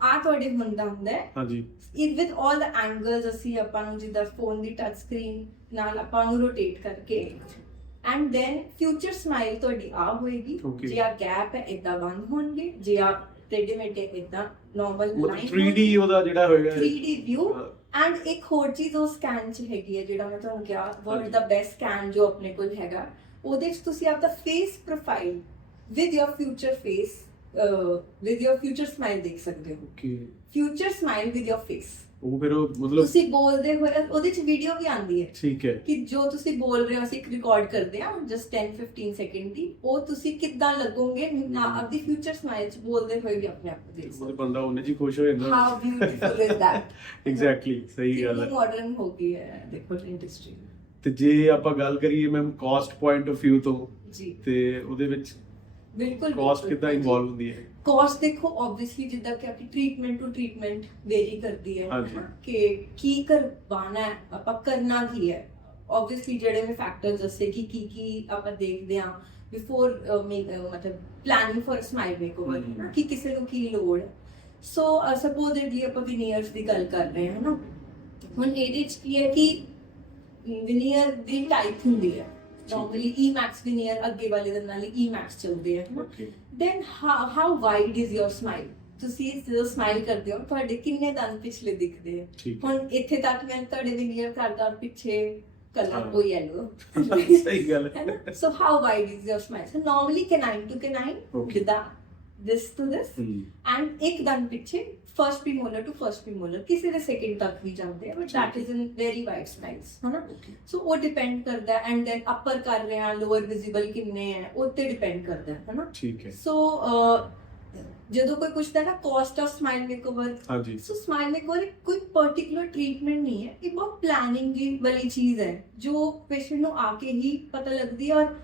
ਆ ਤੁਹਾਡੇ ਹੁੰਦਾ ਹੁੰਦਾ ਹੈ ਹਾਂਜੀ। It with all the angles. ਅਸੀਂ ਆਪਾਂ ਨੂੰ ਜਿੱਦਾਂ ਫੋਨ ਦੀ ਟੱਚ ਸਕਰੀਨ ਨਾਲ ਆਪਾਂ ਨੂੰ ਰੋਟੇਟ ਕਰਕੇ, ਐਂਡ ਦੈਨ ਫਿਊਚਰ ਸਮਾਈਲ ਤੁਹਾਡੀ ਆ ਹੋਏਗੀ। Okay. ਜੇ ਆ ਗੈਪ ਹੈ ਇਦਾਂ ਬੰਦ ਹੋਣਗੇ, ਜੇ ਆ ਟੇਢੇ ਮੇਢੇ ਇਦਾਂ ਨਾਰਮਲ ਮਤਲਬ ਲਾਈਨ 3D ਉਹਦਾ ਜਿਹੜਾ ਹੋਏਗਾ 3D ਵਿਊ ਐਂਡ ਇੱਕ ਹੋਰ ਚੀਜ਼ ਉਹ ਸਕੈਨ 'ਚ ਹੈਗੀ ਹੈ, ਜਿਹੜਾ ਮੈਂ ਤੁਹਾਨੂੰ ਕਿਹਾ ਵਰਲਡ ਦਾ ਬੈਸਟ ਸਕੈਨ ਜੋ ਆਪਣੇ ਕੋਲ ਹੈਗਾ, ਉਹਦੇ 'ਚ ਤੁਸੀਂ ਆਪਦਾ face profile with your future face with your future smile ਦੇਖ ਸਕਦੇ ਹੋ। Okay, future smile with your face, ਉਹ ਫਿਰ ਉਹ ਮਤਲਬ ਤੁਸੀਂ ਬੋਲਦੇ ਹੋਏ ਉਹਦੇ 'ਚ ਵੀਡੀਓ ਵੀ ਆਉਂਦੀ ਹੈ ਠੀਕ ਹੈ ਕਿ ਜੋ ਤੁਸੀਂ ਬੋਲ ਰਹੇ ਹੋ ਅਸੀਂ ਇੱਕ ਰਿਕਾਰਡ ਕਰਦੇ ਹਾਂ ਜਸਟ 10-15 ਸੈਕਿੰਡ ਦੀ, ਉਹ ਤੁਸੀਂ ਕਿੱਦਾਂ ਲੱਗੋਗੇ ਨਾ ਆਪਦੀ ਫਿਊਚਰ ਸਮਾਈਲ 'ਚ ਬੋਲਦੇ ਹੋਏ ਵੀ ਆਪਣੇ ਆਪ ਨੂੰ ਦੇਖ ਉਹ ਸਕਦੇ ਬੰਦਾ ਉਹਨੇ ਜੀ ਖੁਸ਼ ਹੋ ਜਾਂਦਾ। How beautiful is that. Exactly, ਸਹੀ ਗੱਲ ਹੈ। ਮਾਡਰਨ ਹੋ ਗਈ ਹੈ ਦੇਖੋ ਇੰਡਸਟਰੀ ਤੇ ਜੇ ਆਪਾਂ ਗੱਲ ਕਰੀਏ ma'am cost point of View ਤੋਂ, ਜੀ ਤੇ ਉਹਦੇ ਵਿੱਚ ਬਿਲਕੁਲ ਕਾਸਟ ਕਿੱਦਾਂ ਇਨਵੋਲਵ ਹੁੰਦੀ ਹੈ? ਕਾਸਟ ਦੇਖੋ ਆਬਵੀਅਸਲੀ ਜਿੱਦਾਂ ਕਿ ਆਪਣੀ ਟ੍ਰੀਟਮੈਂਟ ਟੂ ਟ੍ਰੀਟਮੈਂਟ ਵੇਰੀ ਕਰਦੀ ਹੈ ਹਾਂਜੀ। ਨਾ, ਕਿ ਕੀ ਕਰਵਾਉਣਾ ਹੈ, ਆਪਾਂ ਕਰਨਾ ਕੀ ਹੈ। ਆਬਵੀਅਸਲੀ ਜਿਹੜੇ ਮੈਂ ਫੈਕਟਰਸ ਦੱਸੇ ਕਿ ਕੀ ਆਪਾਂ ਦੇਖਦੇ ਹਾਂ ਬਿਫੋਰ ਮਤਲਬ ਪਲਾਨਿੰਗ ਫॉर ਸਮਾਈਲ ਮੇਕਓਵਰ ਨਾ, ਕਿ ਕਿਸੇ ਨੂੰ ਕੀ ਲੋੜ ਹੈ। ਸੋ ਸਪੋਜ਼ਡਲੀ ਆਪਾਂ ਵਿਨੀਅਰਸ ਦੀ ਗੱਲ ਕਰ ਰਹੇ ਹਾਂ ਨਾ, ਹੁਣ ਇਹਦੇ ਚ ਕੀ ਹੈ ਕਿ ਵਿਨੀਅਰ ਦੀ ਟਾਈਪ ਹੁੰਦੀ ਹੈ। normally Emax veneer ਅੱਗੇ ਵਾਲੇ ਦੰਦਾਂ ਲਈ Emax ਚੱਲਦੇ ਆ, okay, then how wide is your smile? ਤੁਸੀਂ ਜਦੋਂ ਸਮਾਈਲ ਕਰਦੇ ਹੋ ਤੁਹਾਡੇ ਕਿੰਨੇ ਦੰਦ ਪਿਛਲੇ ਦਿਖਦੇ ਆ। ਠੀਕ ਹੁਣ ਇੱਥੇ ਤੱਕ ਮੈਂ ਤੁਹਾਡੇ ਵਿਨੀਅਰ ਕਰਦਾ ਪਿੱਛੇ ਕਲਰ ਹਾਂ। ਕੋਈ yellow ਸਹੀ ਗੱਲ ਹੈ ਹੈ। ਨਾ। so how wide is your smile? so normally canine to canine, Okay. ਜਿੱਦਾਂ this to this, and ਇੱਕ ਦੰਦ ਪਿੱਛੇ first premolar to first premolar, ਕਿਸੇ ਦੇ ਸੈਕਿੰਡ ਤੱਕ ਵੀ ਜਾਂਦੇ ਆ, but that is in very wide smiles, ਹਨਾ। ਓਕੇ, ਸੋ ਉਹ ਡਿਪੈਂਡ ਕਰਦਾ ਹੈ, ਐਂਡ ਦੈਨ ਅਪਰ ਕਰ ਰਹੇ ਆ ਲੋਅਰ ਵਿਜ਼ੀਬਲ ਕਿੰਨੇ ਹੈ ਉਹ ਤੇ ਡਿਪੈਂਡ ਕਰਦਾ ਹੈ, ਹਨਾ। ਠੀਕ ਹੈ। ਸੋ ਜਦੋਂ ਕੋਈ ਪੁੱਛਦਾ ਨਾ ਕਾਸਟ ਆਫ ਸਮਾਈਲ ਮੇਕਓਵਰ, ਹਾਂਜੀ, ਸੋ ਸਮਾਈਲ ਮੇਕਓਵਰ ਕੋਈ ਪਾਰਟਿਕੂਲਰ ਟ੍ਰੀਟਮੈਂਟ ਨਹੀਂ ਹੈ, ਇਹ ਬਹੁਤ ਪਲੈਨਿੰਗ ਦੀ ਵਾਲੀ ਚੀਜ਼ ਹੈ ਜੋ ਪੇਸ਼ੈਂਟ ਨੂੰ ਆ ਕੇ ਹੀ ਪਤਾ ਲੱਗਦੀ ਹੈ, ਔਰ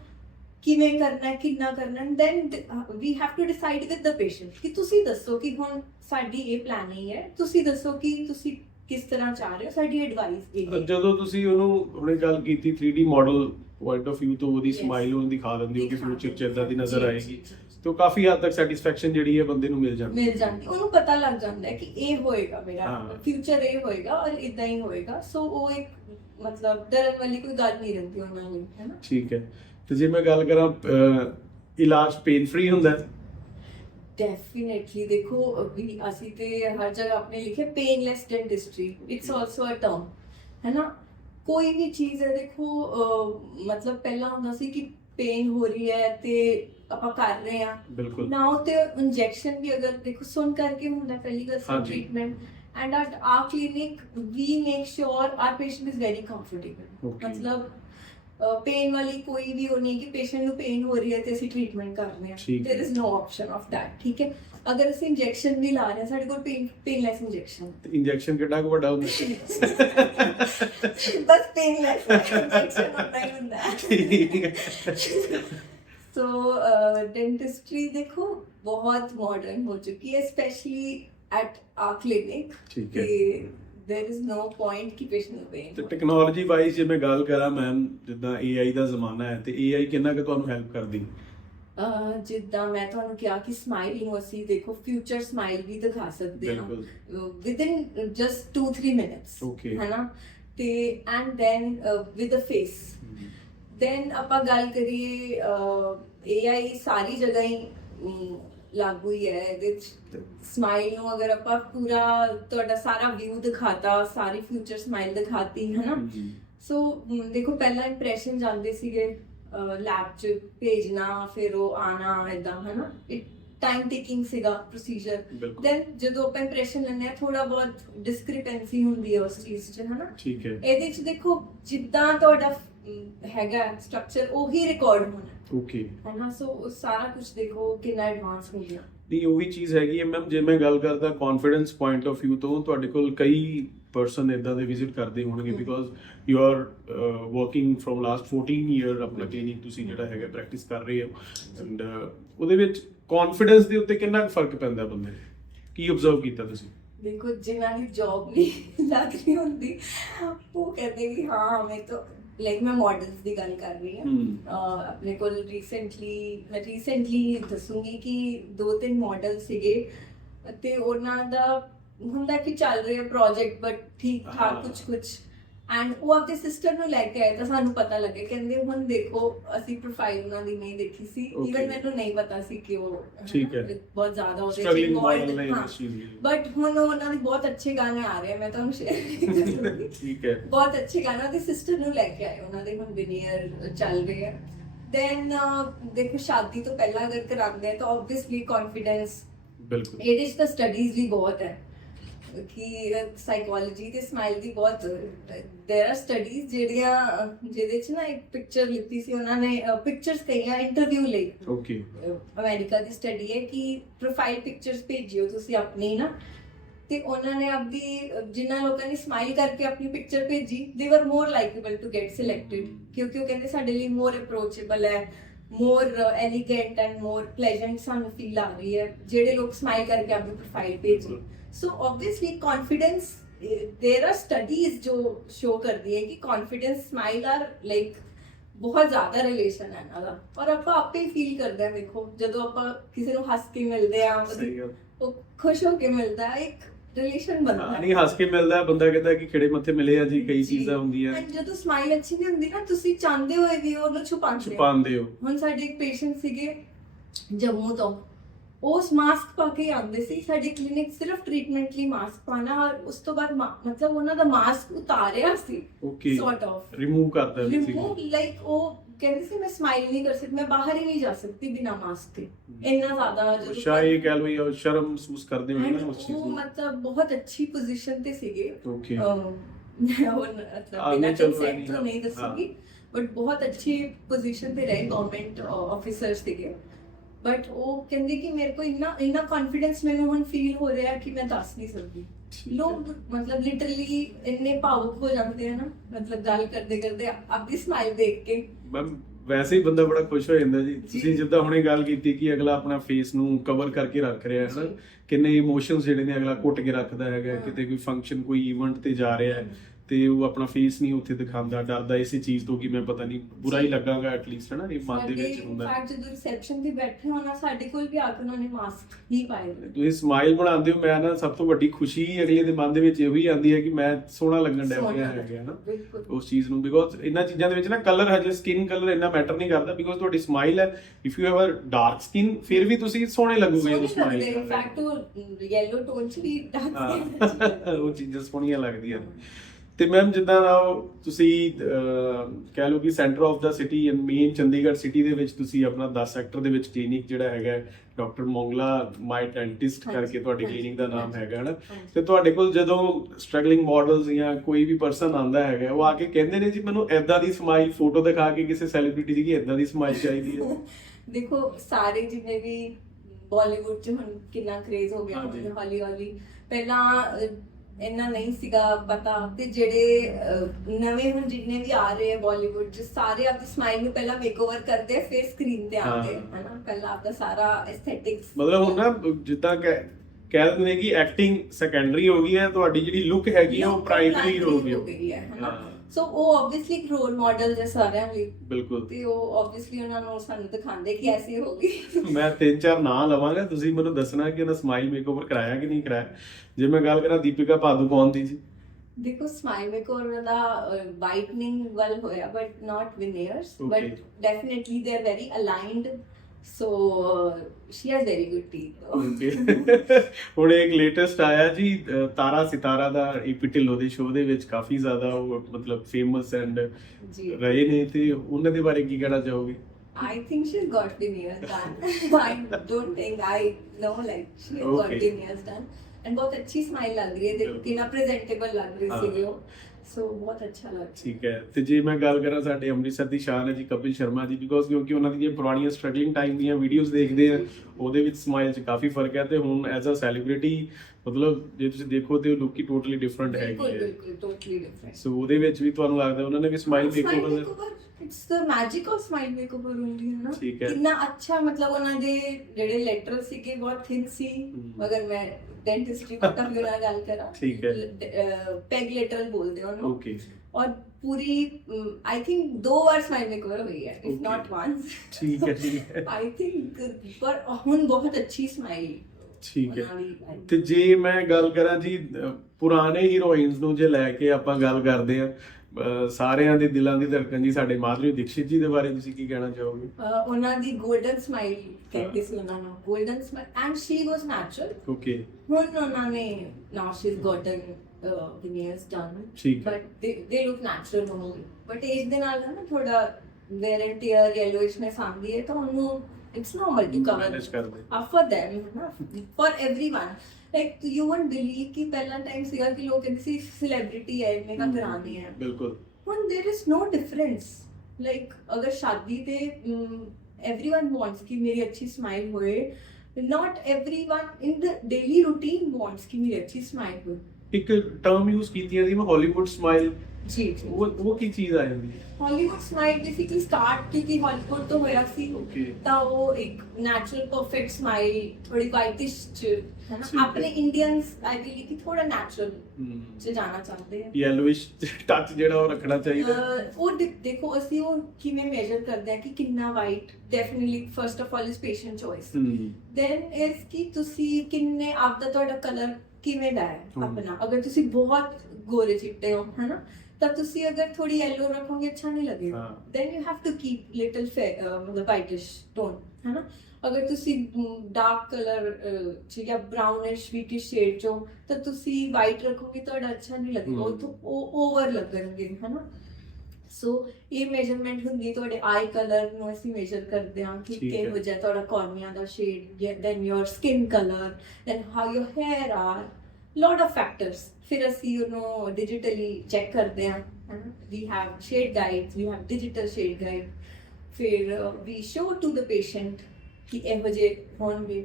ਕਿਵੇਂ ਕਰਨਾ ਹੈ, ਕਿੰਨਾ ਕਰਨਾ ਹੈ। Then we have to decide with the patient ਕਿ ਤੁਸੀਂ ਦੱਸੋ ਕਿ ਹੁਣ ਸਾਡੀ ਇਹ ਪਲੈਨਿੰਗ ਹੈ, ਤੁਸੀਂ ਦੱਸੋ ਕਿ ਤੁਸੀਂ ਕਿਸ ਤਰ੍ਹਾਂ ਚਾਹ ਰਹੇ ਹੋ, ਸਾਡੀ ਐਡਵਾਈਸ ਇਹ ਹੈ। ਜਦੋਂ ਤੁਸੀਂ ਉਹਨੂੰ ਹੁਣੇ ਗੱਲ ਕੀਤੀ 3D model point of View ਤੋਂ ਉਹਦੀ Yes. ਸਮਾਈਲ ਉਹਨੂੰ ਦਿਖਾ ਦਿੰਦੀ ਹੋ ਕਿ ਫਿਊਚਰ ਚ ਇਦਾਂ ਦੀ ਨਜ਼ਰ ਜੀ, ਆਏਗੀ, ਜੀ, ਜੀ। ਤੇ ਉਹ ਕਾਫੀ ਹੱਦ ਤੱਕ ਸੈਟੀਸਫੈਕਸ਼ਨ ਜਿਹੜੀ ਹੈ ਬੰਦੇ ਨੂੰ ਮਿਲ ਜਾਂਦੀ ਮਿਲ ਜਾਂਦੀ, ਉਹਨੂੰ ਪਤਾ ਲੱਗ ਜਾਂਦਾ ਹੈ ਕਿ ਇਹ ਹੋਏਗਾ ਮੇਰਾ ਹਾਂ। ਫਿਊਚਰ, ਇਹ ਹੋਏਗਾ ਔਰ ਇਦਾਂ ਹੀ ਹੋਏਗਾ। ਸੋ ਉਹ ਇੱਕ ਮਤਲਬ ਡਰਨ ਵਾਲੀ ਕੋਈ ਗੱਲ ਨਹੀਂ ਰਹਿੰਦੀ ਉਹਨਾਂ ਲਈ, ਹੈ ਨਾ। ਠੀਕ ਹੈ। ਤੇ ਜੇ ਮੈਂ ਗੱਲ ਕਰਾਂ ਇਲਾਜ ਪੇਨ ਫ੍ਰੀ ਹੁੰਦਾ ਹੈ? ਡੈਫੀਨੇਟਲੀ ਦੇਖੋ ਵੀ ਅਸੀਂ ਤੇ ਹਰ ਜਗ੍ਹਾ ਆਪਣੇ ਲਿਖੇ painless dentistry, it's also a term, ਹੈ ਨਾ। ਕੋਈ ਵੀ ਚੀਜ਼ ਹੈ ਦੇਖੋ ਮਤਲਬ ਪਹਿਲਾਂ ਹੁੰਦਾ ਸੀ ਕਿ ਪੇਨ ਹੋ ਰਹੀ ਹੈ ਤੇ ਆਪਾਂ ਕਰ ਰਹੇ ਆ, ਬਿਲਕੁਲ, ਨਾਓ ਤੇ ਇੰਜੈਕਸ਼ਨ ਵੀ ਅਗਰ ਦੇਖੋ ਸੁਣ ਕਰਕੇ ਹੁੰਦਾ ਪਹਿਲੀ ਗੱਲ ਸਭ ਹਾਂਜੀ। Treatment, and at our clinic we make sure our patient is very comfortable। Okay. ਮਤਲਬ ਪੇਨ ਵਾਲੀ ਕੋਈ ਵੀ ਉਹ ਨਹੀਂ ਕਿ ਪੇਸ਼ੈਂਟ ਨੂੰ ਪੇਨ ਹੋ ਰਹੀ ਹੈ ਤੇ ਅਸੀਂ ਟ੍ਰੀਟਮੈਂਟ ਕਰ ਰਹੇ ਹਾਂ, ਠੀਕ ਹੈ। there is no option of that, ਠੀਕ ਹੈ। ਅਗਰ ਅਸੀਂ ਇੰਜੈਕਸ਼ਨ ਵੀ ਲਾ ਰਹੇ ਹਾਂ ਸਾਡੇ ਕੋਲ ਪੇਨਲੈਸ ਇੰਜੈਕਸ਼ਨ, ਤੇ ਇੰਜੈਕਸ਼ਨ ਕਿੰਨਾ ਕੁ ਵੱਡਾ ਹੁੰਦਾ ਹੈ? ਬਸ ਪੇਨਲੈਸ ਇੰਜੈਕਸ਼ਨ ਹੁੰਦਾ ਹੀ ਹੁੰਦਾ ਹੈ। ਠੀਕ ਹੈ। ਸੋ ਡੈਂਟਿਸਟਰੀ ਦੇਖੋ ਬਹੁਤ ਮਾਡਰਨ ਹੋ ਚੁੱਕੀ ਹੈ, ਸਪੈਸ਼ਲੀ ਐਟ ਆਰ ਕਲੀਨਿਕ, ਠੀਕ ਹੈ। ਕਿ there is no point ਕਿ ਪੇਸ਼ੈਂਟ ਨੂੰ ਤੇ ਪੇਨ। ਟੈਕਨੋਲੋਜੀ ਵਾਈਜ਼ ਜੇ ਮੈਂ ਗੱਲ ਕਰਾਂ ਮੈਮ, ਜਿੱਦਾਂ AI ਦਾ ਜ਼ਮਾਨਾ ਹੈ, ਤੇ AI ਕਿੰਨਾ ਕੁ ਤੁਹਾਨੂੰ ਹੈਲਪ ਕਰਦੀ? ਜਿੱਦਾਂ ਮੈਂ ਤੁਹਾਨੂੰ ਕਿਹਾ ਕਿ ਸਮਾਈਲ ਨੂੰ ਅਸੀਂ ਦੇਖੋ ਫਿਊਚਰ ਸਮਾਈਲ ਵੀ ਦਿਖਾ ਸਕਦੇ ਹਾਂ ਬਿਲਕੁਲ, ਵਿਦਿਨ ਜਸਟ 2-3 ਮਿੰਟਸ, Okay. ਹੈ ਨਾ। ਤੇ and then with a face, then ਆਪਾਂ ਗੱਲ ਕਰੀਏ AI ਸਾਰੀ ਜਗ੍ਹਾ ਹੀ ਲਾਗੂ ਹੀ ਹੈ ਇਹਦੇ ਚ। ਸਮਾਈਲ ਨੂੰ ਅਗਰ ਆਪਾਂ ਪੂਰਾ ਤੁਹਾਡਾ ਸਾਰਾ ਵਿਊ ਦਿਖਾਤਾ, ਸਾਰੀ ਫਿਊਚਰ ਸਮਾਈਲ ਦਿਖਾਤੀ, ਹੈ ਨਾ। ਸੋ ਦੇਖੋ ਪਹਿਲਾਂ ਇੰਪ੍ਰੈਸ਼ਨ ਜਾਂਦੇ ਸੀਗੇ ਲੈਬ ਚ ਭੇਜਣਾ, ਫਿਰ ਉਹ ਆਣਾ ਇਦਾਂ, ਹੈ ਨਾ। ਟਾਈਮ ਟੇਕਿੰਗ ਸੀਗਾ ਪ੍ਰੋਸੀਜਰ। ਬਿਲਕੁਲ, ਦੈਨ ਜਦੋਂ ਆਪਾਂ ਇੰਪ੍ਰੈਸ਼ਨ ਲੈਂਦੇ ਆ ਥੋੜਾ ਬਹੁਤ ਡਿਸਕ੍ਰਿਪੈਂਸੀ ਹੁੰਦੀ ਹੈ ਉਸ ਚੀਜ਼ 'ਚ, ਹੈ ਨਾ। ਠੀਕ ਹੈ। ਇਹਦੇ 'ਚ ਦੇਖੋ ਜਿੱਦਾਂ ਤੁਹਾਡਾ ਹੈਗਾ ਸਟਰਕਚਰ ਉਹੀ ਰਿਕਾਰਡ ਹੋਣਾ, ਓਕੇ, ਹੈ ਨਾ। ਸੋ ਉਹ ਸਾਰਾ ਕੁਝ ਦੇਖੋ ਕਿੰਨਾ ਐਡਵਾਂਸ ਹੋ ਗਿਆ। ਨਹੀਂ ਉਹ ਵੀ ਚੀਜ਼ ਹੈਗੀ ਹੈ ਮੈਮ। ਜੇ ਮੈਂ ਗੱਲ ਕਰਦਾ ਕੌਨਫੀਡੈਂਸ ਪੁਆਇੰਟ ਆਫ View ਤੋਂ, ਤੁਹਾਡੇ ਕੋਲ ਕਈ ਪਰਸਨ ਇਦਾਂ ਦੇ ਵਿਜ਼ਿਟ ਕਰਦੇ ਹੋਣਗੇ, because you are working from last 14 year ਆਪਣਾ ਕਲੀਨਿਕ ਤੁਸੀਂ ਜਿਹੜਾ ਹੈਗਾ ਪ੍ਰੈਕਟਿਸ ਕਰ ਰਹੇ ਹੋ, ਐਂਡ ਉਹਦੇ ਵਿੱਚ ਕੌਨਫੀਡੈਂਸ ਦੇ ਉੱਤੇ ਕਿੰਨਾ ਫਰਕ ਪੈਂਦਾ ਬੰਦੇ ਨੂੰ? ਕੀ ਆਬਜ਼ਰਵ ਕੀਤਾ ਤੁਸੀਂ? ਦੇਖੋ ਜਿਨ੍ਹਾਂ ਦੀ ਜੌਬ ਨਹੀਂ ਲੱਗ ਰਹੀ ਹੁੰਦੀ ਉਹ ਕਹਿੰਦੇ ਵੀ ਹਾਂ ਮੈਂ ਤਾਂ ਲਾਈਕ ਮੈਂ ਮਾਡਲਸ ਦੀ ਗੱਲ ਕਰ ਰਹੀ ਹਾਂ। ਆਪਣੇ ਕੋਲ ਰੀਸੈਂਟਲੀ ਦੱਸੂਗੀ ਕਿ 2-3 ਮਾਡਲ ਸੀਗੇ ਤੇ ਉਹਨਾਂ ਦਾ ਹੁੰਦਾ ਕਿ ਚੱਲ ਰਿਹਾ ਪ੍ਰੋਜੈਕਟ ਬਟ ਠੀਕ ਠਾਕ ਕੁਝ ਐਂਡ ਉਹ ਆਪਣੀ ਸਿਸਟਰ ਨੂੰ ਲੈ ਕੇ ਆਏ ਤਾਂ ਸਾਨੂੰ ਪਤਾ ਲੱਗੇ, ਕਹਿੰਦੇ ਹੁਣ ਦੇਖੋ ਅਸੀਂ ਪ੍ਰੋਫਾਈਲ ਉਹਨਾਂ ਦੀ ਨਹੀਂ ਦੇਖੀ ਸੀ, Okay. ਈਵਨ ਮੈਨੂੰ ਨਹੀਂ ਪਤਾ ਸੀ ਕਿ ਉਹ ਠੀਕ ਹੈ। ਬਹੁਤ ਜ਼ਿਆਦਾ ਉਹਦੇ Struggling model involved, ਨੇ ਹਾਂ। ਇਸ ਚੀਜ਼ ਲਈ। ਬਟ ਹੁਣ ਉਹਨਾਂ ਦੇ ਬਹੁਤ ਅੱਛੇ ਗਾਣੇ ਆ ਰਹੇ ਆ, ਮੈਂ ਤੁਹਾਨੂੰ ਸ਼ੇਅਰ ਕਰੂੰਗੀ। ਠੀਕ ਹੈ। ਬਹੁਤ ਅੱਛੇ ਗਾਣੇ ਉਹਦੀ ਸਿਸਟਰ ਨੂੰ ਲੈ ਕੇ ਆਏ, ਉਹਨਾਂ ਦੇ ਹੁਣ ਵਿਨੀਅਰ ਚੱਲ ਰਹੇ ਆ। ਦੈਨ ਦੇਖੋ ਸ਼ਾਦੀ ਤੋਂ ਪਹਿਲਾਂ ਅਗਰ ਕਰਾਉਂਦੇ ਆ ਤਾਂ ਆਬਵੀਅਸਲੀ ਕੌਨਫੀਡੈਂਸ, ਬਿਲਕੁਲ। ਇਹਦੇ 'ਚ ਤਾਂ ਸਟੱਡੀਜ਼ ਵੀ ਬਹੁਤ ਹੈ ਕਿ ਸਾਈਕੋਲੋਜੀ ਤੇ ਸਮਾਈਲ ਦੀ ਬਹੁਤ देयर आर ਸਟੱਡੀਜ਼ ਜਿਹੜੀਆਂ ਜਿਹਦੇ 'ਚ ਨਾ ਇੱਕ ਪਿਕਚਰ ਲਿੱਤੀ ਸੀ ਉਹਨਾਂ ਨੇ, ਪਿਕਚਰਸ ਕਈਆਂ ਇੰਟਰਵਿਊ ਲਈ। ਓਕੇ। ਅਮਰੀਕਾ ਦੀ ਸਟੱਡੀ ਹੈ ਕਿ ਪ੍ਰੋਫਾਈਲ ਪਿਕਚਰਸ ਭੇਜਿਓ ਤੁਸੀਂ ਆਪਣੀ ਨਾ, ਤੇ ਉਹਨਾਂ ਨੇ ਆਪਦੀ ਜਿਨ੍ਹਾਂ ਲੋਕਾਂ ਨੇ ਸਮਾਈਲ ਕਰਕੇ ਆਪਣੀ ਪਿਕਚਰ ਭੇਜੀ, ਦੇ ਵਰ ਮੋਰ ਲਾਈਕੇਬਲ ਟੂ ਗੈਟ ਸਿਲੈਕਟਡ, ਕਿਉਂਕਿ ਉਹ ਕਹਿੰਦੇ ਸਾਡੇ ਲਈ ਮੋਰ ਅਪਰੋਚੇਬਲ ਹੈ, ਮੋਰ ਐਲੀਗੈਂਟ ਐਂਡ ਮੋਰ ਪਲੇਜ਼ੈਂਟ ਸਾਨੂੰ ਫੀਲ ਆ ਰਹੀ ਹੈ ਜਿਹੜੇ ਲੋਕ ਸਮਾਈਲ ਕਰਕੇ ਆਪਣੀ ਪ੍ਰੋਫਾਈਲ ਭੇਜੀ। So obviously confidence, there are studies जो शो करती है कि कॉन्फिडेंस स्माइल आर लाइक ਬਹੁਤ ਜ਼ਿਆਦਾ ਰਿਲੇਸ਼ਨ ਹੈ ਇਹਨਾਂ ਦਾ, ਔਰ ਆਪਾਂ ਆਪੇ ਹੀ ਫੀਲ ਕਰਦੇ ਆ। ਦੇਖੋ ਜਦੋਂ ਆਪਾਂ ਕਿਸੇ ਨੂੰ ਹੱਸ ਕੇ ਮਿਲਦੇ ਆ, ਸਹੀ ਗੱਲ। ਉਹ ਖੁਸ਼ ਹੋ ਕੇ ਮਿਲਦਾ ਹੈ, ਇੱਕ ਰਿਲੇਸ਼ਨ ਬਣਦਾ ਹਾਂ, ਹੈ। ਨਹੀਂ ਹੱਸ ਕੇ ਮਿਲਦਾ ਬੰਦਾ, ਕਹਿੰਦਾ ਕਿ ਖਿੜੇ ਮੱਥੇ ਮਿਲੇ ਆ ਜੀ, ਕਈ ਚੀਜ਼ਾਂ ਹੁੰਦੀਆਂ And ਜਦੋਂ ਸਮਾਈਲ ਅੱਛੀ ਨਹੀਂ ਹੁੰਦੀ ਨਾ, ਤੁਸੀਂ ਚਾਹੁੰਦੇ ਹੋਏ ਵੀ ਉਹਨੂੰ ਛੁਪਾਉਂਦੇ ਹੋ। ਹੁਣ ਸਾਡੇ ਇੱਕ ਪੇਸ਼ੈਂਟ ਸੀਗੇ ਜੰਮੂ ਤੋਂ, ਉਹ ਮਾਸਕ ਪਾ ਕੇ ਆਉਂਦੇ ਸੀ ਸਾਡੇ ਕਲੀਨਿਕ, ਸਿਰਫ ਟ੍ਰੀਟਮੈਂਟ ਲਈ ਮਾਸਕ ਪਾਣਾ, ਔਰ ਉਸ ਤੋਂ ਬਾਅਦ ਮਤਲਬ ਉਹਨਾਂ ਦਾ ਮਾਸਕ ਉਤਾਰਿਆ ਸੀ, ਓਕੇ, ਸੌਰਟ ਆਫ ਰਿਮੂਵ ਕਰਦਾ ਵੀ ਸੀ। ਰਿਮੂਵ, ਲਾਈਕ ਉਹ ਕਹਿੰਦੇ ਸੀ ਮੈਂ ਸਮਾਈਲ ਨਹੀਂ ਕਰ ਸਕਦੀ, ਮੈਂ ਬਾਹਰ ਹੀ ਨਹੀਂ ਜਾ ਸਕਦੀ ਬਿਨਾ ਮਾਸਕ ਦੇ, ਇੰਨਾ ਜ਼ਿਆਦਾ ਜਦੋਂ ਸ਼ਾਇਦ ਕਹਿ ਲਓ ਜਾਂ ਸ਼ਰਮ ਮਹਿਸੂਸ ਕਰਦੇ ਹੋਏ ਨਾ ਉਸ ਚੀਜ਼ ਉਹ ਨੂੰ। ਮਤਲਬ ਬਹੁਤ ਅੱਛੀ ਪੋਜੀਸ਼ਨ ਤੇ ਸੀਗੇ। ਓਕੇ। ਬਿਨਾਂ ਕੰਸੈਂਟ ਤੋਂ ਨਹੀਂ ਦੱਸੂਗੀ, ਬਟ ਬਹੁਤ ਅੱਛੀ ਪੋਜੀਸ਼ਨ ਤੇ ਰਹੇ, ਗਵਰਨਮੈਂਟ ਆਫੀਸਰ ਸੀਗੇ। ਬਟ ਉਹ ਕਹਿੰਦੇ ਕਿ ਮੇਰੇ ਕੋ ਇੰਨਾ ਕੌਨਫੀਡੈਂਸ ਮੈਨੂੰ ਹੁਣ ਫੀਲ ਹੋ ਰਿਹਾ ਕਿ ਮੈਂ ਦੱਸ ਨਹੀਂ ਸਕਦੀ। ਲੋਕ ਮਤਲਬ ਲਿਟਰਲੀ ਇੰਨੇ ਭਾਵੁਕ ਹੋ ਜਾਂਦੇ ਆ ਨਾ, ਮਤਲਬ ਗੱਲ ਕਰਦੇ ਕਰਦੇ ਆਪਣੀ ਸਮਾਈਲ ਦੇਖ ਕੇ। ਮੈਮ ਵੈਸੇ ਹੀ ਬੰਦਾ ਬੜਾ ਖੁਸ਼ ਹੋ ਜਾਂਦਾ ਜੀ। ਤੁਸੀਂ ਜਿੱਦਾਂ ਹੁਣੇ ਗੱਲ ਕੀਤੀ ਕਿ ਅਗਲਾ ਆਪਣਾ ਫੇਸ ਨੂੰ ਕਵਰ ਕਰਕੇ ਰੱਖ ਰਿਹਾ ਹੈ ਨਾ, ਕਿੰਨੇ ਇਮੋਸ਼ਨਸ ਜਿਹੜੇ ਨੇ ਅਗਲਾ ਘੁੱਟ ਕੇ ਰੱਖਦਾ ਹੈਗਾ, ਕਿਤੇ ਕੋਈ ਫੰਕਸ਼ਨ ਕੋਈ ਇਵੈਂਟ ਤੇ ਜਾ ਰਿਹਾ ਹੈ ਤੇ ਉਹ ਆਪਣਾ ਫੇਸ ਨਹੀਂ ਉੱਥੇ ਦਿਖਾਉਂਦਾ, ਡਰਦਾ ਇਸੇ ਚੀਜ਼ ਤੋਂ ਕਿ ਮੈਂ ਪਤਾ ਨਹੀਂ ਬੁਰਾ ਹੀ ਲੱਗਾਂਗਾ ਐਟਲੀਸਟ, ਹੈ ਨਾ, ਇਹ ਮਨ ਦੇ ਵਿੱਚ ਹੁੰਦਾ। ਇਨਫੈਕਟ ਜਦੋਂ ਰਿਸੈਪਸ਼ਨ ਤੇ ਬੈਠੇ ਹੋਣਾ, ਸਾਡੇ ਕੋਲ ਵੀ ਆ ਕੇ ਉਹਨਾਂ ਨੇ ਮਾਸਕ ਹੀ ਪਾਏ। ਤੁਸੀਂ ਸਮਾਈਲ ਬਣਾਉਂਦੇ ਹੋ, ਮੈਂ ਨਾ ਸਭ ਤੋਂ ਵੱਡੀ ਖੁਸ਼ੀ ਅਗਲੇ ਦੇ ਮਨ ਦੇ ਵਿੱਚ ਇਹੋ ਹੀ ਆਉਂਦੀ ਹੈ ਕਿ ਮੈਂ ਸੋਹਣਾ ਲੱਗਣ ਡਿਆ ਹੈਗਾ ਨਾ ਉਸ ਚੀਜ਼ ਨੂੰ। ਬਿਕੋਜ਼ ਇਹਨਾਂ ਚੀਜ਼ਾਂ ਦੇ ਵਿੱਚ ਨਾ ਕਲਰ, ਹਜੇ ਸਕਿਨ ਕਲਰ ਇੰਨਾ ਮੈਟਰ ਨਹੀਂ ਕਰਦਾ, ਬਿਕੋਜ਼ ਤੁਹਾਡੀ ਸਮਾਈਲ ਹੈ। If you have a dark skin, ਫਿਰ ਵੀ ਤੁਸੀਂ ਸੋਹਣੇ ਲੱਗੋਗੇ ਜਦੋਂ ਸਮਾਈਲ ਕਰਦੇ ਹੋ। ਇਨਫੈਕਟ ਉਹ ਯੈਲੋ ਟੋਨ ਚ ਵੀ ਉਹ ਚੀਜ਼ਾਂ ਸੋਹਣੀਆਂ ਲੱਗਦੀਆਂ ਨੇ। ਤੇ ਮੈਮ ਜਿੱਦਾਂ ਤੁਸੀਂ ਕਹਿ ਲਓ ਕਿ centre of the city and main Chandigarh city ਦੇ ਵਿੱਚ ਤੁਸੀਂ ਆਪਣਾ 10 ਸੈਕਟਰ ਦੇ ਵਿੱਚ ਕਲੀਨਿਕ ਜਿਹੜਾ ਹੈਗਾ ਡਾਕਟਰ ਮੋਂਗਲਾ ਮਾਈ ਡੈਂਟਿਸਟ ਕਰਕੇ ਤੁਹਾਡੀ ਕਲੀਨਿਕ ਦਾ ਨਾਮ ਹੈਗਾ ਨਾ, ਤੇ ਤੁਹਾਡੇ ਕੋਲ ਜਦੋਂ ਸਟਰਗਲਿੰਗ ਮਾਡਲਸ ਜਾਂ ਕੋਈ ਵੀ ਪਰਸਨ ਆਂਦਾ ਹੈਗਾ, ਉਹ ਆ ਕੇ ਕਹਿੰਦੇ ਨੇ ਜੀ ਮੈਨੂੰ ਐਦਾਂ ਦੀ ਸਮਾਈਲ, ਫੋਟੋ ਦਿਖਾ ਕੇ ਕਿਸੇ ਸੈਲੀਬ੍ਰਿਟੀ ਦੀ ਕਿ ਐਦਾਂ ਦੀ ਸਮਾਈਲ ਚਾਹੀਦੀ ਹੈ। ਦੇਖੋ ਸਾਰੇ ਜਿੰਨੇ ਵੀ ਬਾਲੀਵੁੱਡ 'ਚ ਹੁਣ ਕਿੰਨਾ ਕ੍ਰੇਜ਼ ਹੋ ਗਿਆ ਹੌਲੀ ਹੌਲੀ, ਪਹਿਲਾਂ ਇੰਨਾ ਨਹੀਂ ਸੀਗਾ ਪਤਾ, ਤੇ ਜਿਹੜੇ ਨਵੇਂ ਹੁਣ ਜਿੰਨੇ ਵੀ ਆ ਰਹੇ ਆ ਬਾਲੀਵੁੱਡ 'ਚ, ਸਾਰੇ ਆਪਣੀ ਸਮਾਈਲ ਨੂੰ ਪਹਿਲਾਂ ਮੇਕਓਵਰ ਕਰਦੇ ਆ, ਫਿਰ ਸਕਰੀਨ ਤੇ ਆਉਂਦੇ ਹੈ ਨਾ, ਪਹਿਲਾਂ ਆਪਦਾ ਸਾਰਾ ਐਸਥੈਟਿਕਸ। ਮਤਲਬ ਹੁਣ ਨਾ ਜਿੱਦਾਂ ਕਹਿ ਦਿੰਦੇ ਨੇ ਕਿ ਐਕਟਿੰਗ ਸੈਕੰਡਰੀ ਹੋ ਗਈ ਹੈ, ਤੁਹਾਡੀ ਜਿਹੜੀ ਲੁੱਕ ਹੈਗੀ ਉਹ ਪ੍ਰਾਇਮਰੀ ਹੋ ਗਈ ਹੈ। ਸੋ ਉਹ ਆਬਵੀਅਸਲੀ ਇੱਕ ਰੋਲ ਮਾਡਲ ਹੈ ਸਾਰਿਆਂ ਲਈ। ਬਿਲਕੁਲ। ਤੇ ਉਹ ਆਬਵੀਅਸਲੀ ਉਹਨਾਂ ਨੂੰ ਸਾਨੂੰ ਦਿਖਾਉਂਦੇ ਕਿ ਐਸੀ ਹੋਗੀ। ਮੈਂ 3-4 ਨਾਂ ਲਵਾਂਗਾ, ਤੁਸੀਂ ਮੈਨੂੰ ਦੱਸਣਾ ਕਿ ਉਹਨਾਂ ਸਮਾਈਲ ਮੇਕਓਵਰ ਕਰਾਇਆ ਕਿ ਨਹੀਂ ਕਰਾਇਆ। ਜੇ ਮੈਂ ਗੱਲ ਕਰਾਂ ਦੀਪਿਕਾ ਪਾਦੂਕੋਣ ਦੀ ਜੀ, ਦੇਖੋ ਸਮਾਈਲ ਮੇਕਓਵਰ ਦਾ ਵਾਈਟਨਿੰਗ ਵੱਲ ਹੋਇਆ, but not veneers, but definitely they are very aligned, so she has very good teeth. ਹੁਣ ਇੱਕ ਲੇਟੈਸਟ ਆਇਆ ਜੀ ਤਾਰਾ ਸਿਤਾਰਾ ਦਾ, ਏਪੀ ਢਿੱਲੋਂ ਦੇ ਸ਼ੋਅ ਦੇ ਵਿੱਚ ਕਾਫੀ ਜ਼ਿਆਦਾ ਉਹ ਮਤਲਬ ਫੇਮਸ ਐਂਡ ਰਹੇ ਨੇ, ਤੇ ਉਹਨਾਂ ਦੇ ਬਾਰੇ ਕੀ ਕਹਿਣਾ ਚਾਹੋਗੇ? I think she's got veneers done. I don't think, I know, like she has got veneers done. And बहुत अच्छी स्माइल लग रही है, देखो कितना प्रेजेंटेबल लग रही थी वो, सो बहुत अच्छा लग। ठीक है। ਤੇ ਜੇ ਮੈਂ ਗੱਲ ਕਰਾਂ ਸਾਡੇ ਅੰਮ੍ਰਿਤਸਰ ਦੀ ਸ਼ਾਨ ਹੈ ਜੀ ਕਪਿਲ ਸ਼ਰਮਾ ਜੀ, ਬਿਕੋਜ਼ ਕਿਉਂਕਿ ਉਹਨਾਂ ਦੀਆਂ ਪੁਰਾਣੀਆਂ ਸਟਰਗਲਿੰਗ ਟਾਈਮ ਦੀਆਂ ਵੀਡੀਓਜ਼ ਦੇਖਦੇ ਆ, ਉਹਦੇ ਵਿੱਚ ਸਮਾਈਲ 'ਚ ਕਾਫੀ ਫਰਕ ਹੈ, ਤੇ ਹੁਣ ਐਜ਼ ਅ ਸੈਲੀਬ੍ਰਿਟੀ ਮਤਲਬ ਜੇ ਤੁਸੀਂ ਦੇਖੋ ਤੇ ਉਹ ਲੁੱਕ ਹੀ ਟੋਟਲੀ ਡਿਫਰੈਂਟ ਹੈਗੀ ਹੈ। ਬਿਲਕੁਲ ਟੋਟਲੀ ਡਿਫਰੈਂਟ। ਸੋ ਉਹਦੇ ਵਿੱਚ ਵੀ ਤੁਹਾਨੂੰ ਲੱਗਦਾ ਉਹਨਾਂ ਨੇ ਵੀ smile makeover, it's the magic of smile makeover ਹੁੰਦੀ ਹੈ ਨਾ। ਠੀਕ ਹੈ। ਕਿੰਨਾ ਅੱਛਾ, ਮਤਲਬ ਉਹਨਾਂ ਦੇ ਜਿਹੜੇ ਲੈਟਰ ਸੀਗੇ ਬਹੁਤ ਥਿਕ ਸੀ, ਮਗਰ ਮੈਂ ਡੈਂਟਿਸਟਰੀ ਪਤਾ ਵੀ ਉਹਨਾਂ ਗੱਲ ਕਰਾਂ, ਠੀਕ ਹੈ, ਪੈਗ ਲੈਟਰਲ ਬੋਲਦੇ ਉਹਨੂੰ। ਓਕੇ। और पूरी I think 2 bar smile makeover हुई है, इफ नॉट वंस। ठीक है। आई थिंक पर ਹੁਣ ਬਹੁਤ ਅੱਛੀ ਸਮਾਈਲ। ਠੀਕ ਹੈ। ਤੇ ਜੇ ਮੈਂ ਗੱਲ ਕਰਾਂ ਜੀ ਪੁਰਾਣੇ ਹੀਰੋਇਨਸ ਨੂੰ ਜੇ ਲੈ ਕੇ ਆਪਾਂ ਗੱਲ ਕਰਦੇ ਆ, ਸਾਰਿਆਂ ਦੇ ਦਿਲਾਂ ਦੀ ਧੜਕਣ ਜੀ ਸਾਡੇ ਮਾਧੁਰੀ ਦੀਕਸ਼ਿਤ ਜੀ ਦੇ ਬਾਰੇ ਤੁਸੀਂ ਕੀ ਕਹਿਣਾ ਚਾਹੋਗੇ? ਉਹਨਾਂ ਦੀ ਗੋਲਡਨ ਸਮਾਈਲ ਕਹਿੰਦੇ ਸੀ ਉਹਨਾਂ ਨੂੰ, golden smile and she was natural. Okay, ਹੁਣ ਉਹਨਾਂ ਨੇ ਨਾਓ she is gotten veneers done, ਠੀਕ ਹੈ। but they look natural normally, but age ਦੇ ਨਾਲ ਨਾ ਥੋੜਾ wear and tear yellowishness ਆਉਂਦੀ ਹੈ ਤਾਂ ਉਹਨੂੰ it's normal to cover Manage ਕਰਦੇ। for them, for everyone, like you won't believe ਕਿ ਪਹਿਲਾ ਟਾਈਮ ਸੀਗਾ ਕਿ ਲੋਕ ਕਹਿੰਦੇ ਸੀ celebrity ਹੈ ਇਹਨੇ ਕਾ ਕਰਾਣੀ ਹੈ, ਬਿਲਕੁਲ। ਹੁਣ there is no difference, like ਅਗਰ ਸ਼ਾਦੀ ਤੇ everyone wants ਕਿ ਮੇਰੀ ਅੱਛੀ smile ਹੋਏ, not everyone in the daily routine wants ਕਿ ਮੇਰੀ ਅੱਛੀ smile ਹੋਏ। ਇੱਕ ਟਰਮ ਯੂਜ਼ ਕੀਤੀ ਜਾਂਦੀ ਹੈ ਹਾਲੀਵੁੱਡ ਸਮਾਈਲ, ਜੀ ਉਹ ਕੀ ਚੀਜ਼ ਆ ਜਾਂਦੀ ਹੈ? ਹਾਲੀਵੁੱਡ ਸਮਾਈਲ ਬੇਸਿਕਲੀ ਸਟਾਰਟ ਕਿਉਂਕਿ ਹਾਲੀਵੁੱਡ ਤੋਂ ਹੋਇਆ ਸੀ, Okay. ਤਾਂ ਉਹ ਇੱਕ ਨੈਚੁਰਲ ਪਰਫੈਕਟ ਸਮਾਈਲ ਥੋੜੀ ਵਾਈਟਿਸ਼ ਚ ਹੈ ਠੀਕ ਨਾ, ਹੈ। ਆਪਣੇ ਇੰਡੀਅਨਸ ਆਈ ਬੀਲੀਵ ਕਿ ਥੋੜਾ ਨੈਚੁਰਲ ਚ ਜਾਣਾ ਚਾਹੁੰਦੇ ਆ। ਯੈਲੋਇਸ਼ ਟੱਚ ਜਿਹੜਾ ਉਹ ਰੱਖਣਾ ਚਾਹੀਦਾ। ਉਹ ਦੇਖੋ ਅਸੀਂ ਉਹ ਕਿਵੇਂ ਮੇਜਰ ਕਰਦੇ ਆ ਕਿ ਕਿੰਨਾ white, definitely first of all is patient choice, then ਇਸ ਕਿ ਤੁਸੀਂ ਕਿੰਨੇ ਆਪਦਾ ਤੁਹਾਡਾ ਕਲਰ ਕਿਵੇਂ ਦਾ ਹੈ ਆਪਣਾ, ਅਗਰ ਤੁਸੀਂ ਬਹੁਤ ਗੋਰੇ ਚਿੱਟੇ ਹੋ ਹੈ ਨਾ, ਤਾਂ ਤੁਸੀਂ ਅਗਰ ਥੋੜੀ yellow ਰੱਖੋਗੇ ਅੱਛਾ ਨਹੀਂ ਲੱਗੇਗਾ, then you have to keep little ਮਤਲਬ whitish tone ਹੈ ਨਾ। ਅਗਰ ਤੁਸੀਂ ਡਾਰਕ ਕਲਰ ਚ ਜਾਂ ਬ੍ਰਾਊਨਿਸ਼ ਵੀਟਿਸ਼ ਸ਼ੇਡ ਚੋਂ ਤਾਂ ਤੁਸੀਂ ਵਾਈਟ ਰੱਖੋਗੇ ਤੁਹਾਡਾ ਅੱਛਾ ਨਹੀਂ ਲੱਗੇਗਾ, ਉਹ ਓਵਰ ਲੱਗਣਗੇ ਹੈ ਨਾ। ਸੋ ਇਹ ਮੇਜਰਮੈਂਟ ਹੁੰਦੀ ਤੁਹਾਡੇ ਆਈ ਕਲਰ ਨੂੰ ਅਸੀਂ ਮੇਜਰ ਕਰਦੇ ਹਾਂ ਕਿ ਕਿਹੋ ਜਿਹਾ ਤੁਹਾਡਾ ਕੋਰਨੀਆ ਦਾ shade, then your skin colour, then how your hair are, lot of factors. ਫਿਰ ਅਸੀਂ ਉਹਨੂੰ ਡਿਜੀਟਲੀ ਚੈੱਕ ਕਰਦੇ ਹਾਂ, we have shade guide, we have digital shade guide, ਫਿਰ we show to the patient ਕਿ ਇਹੋ ਜਿਹੇ ਹੋਣਗੇ,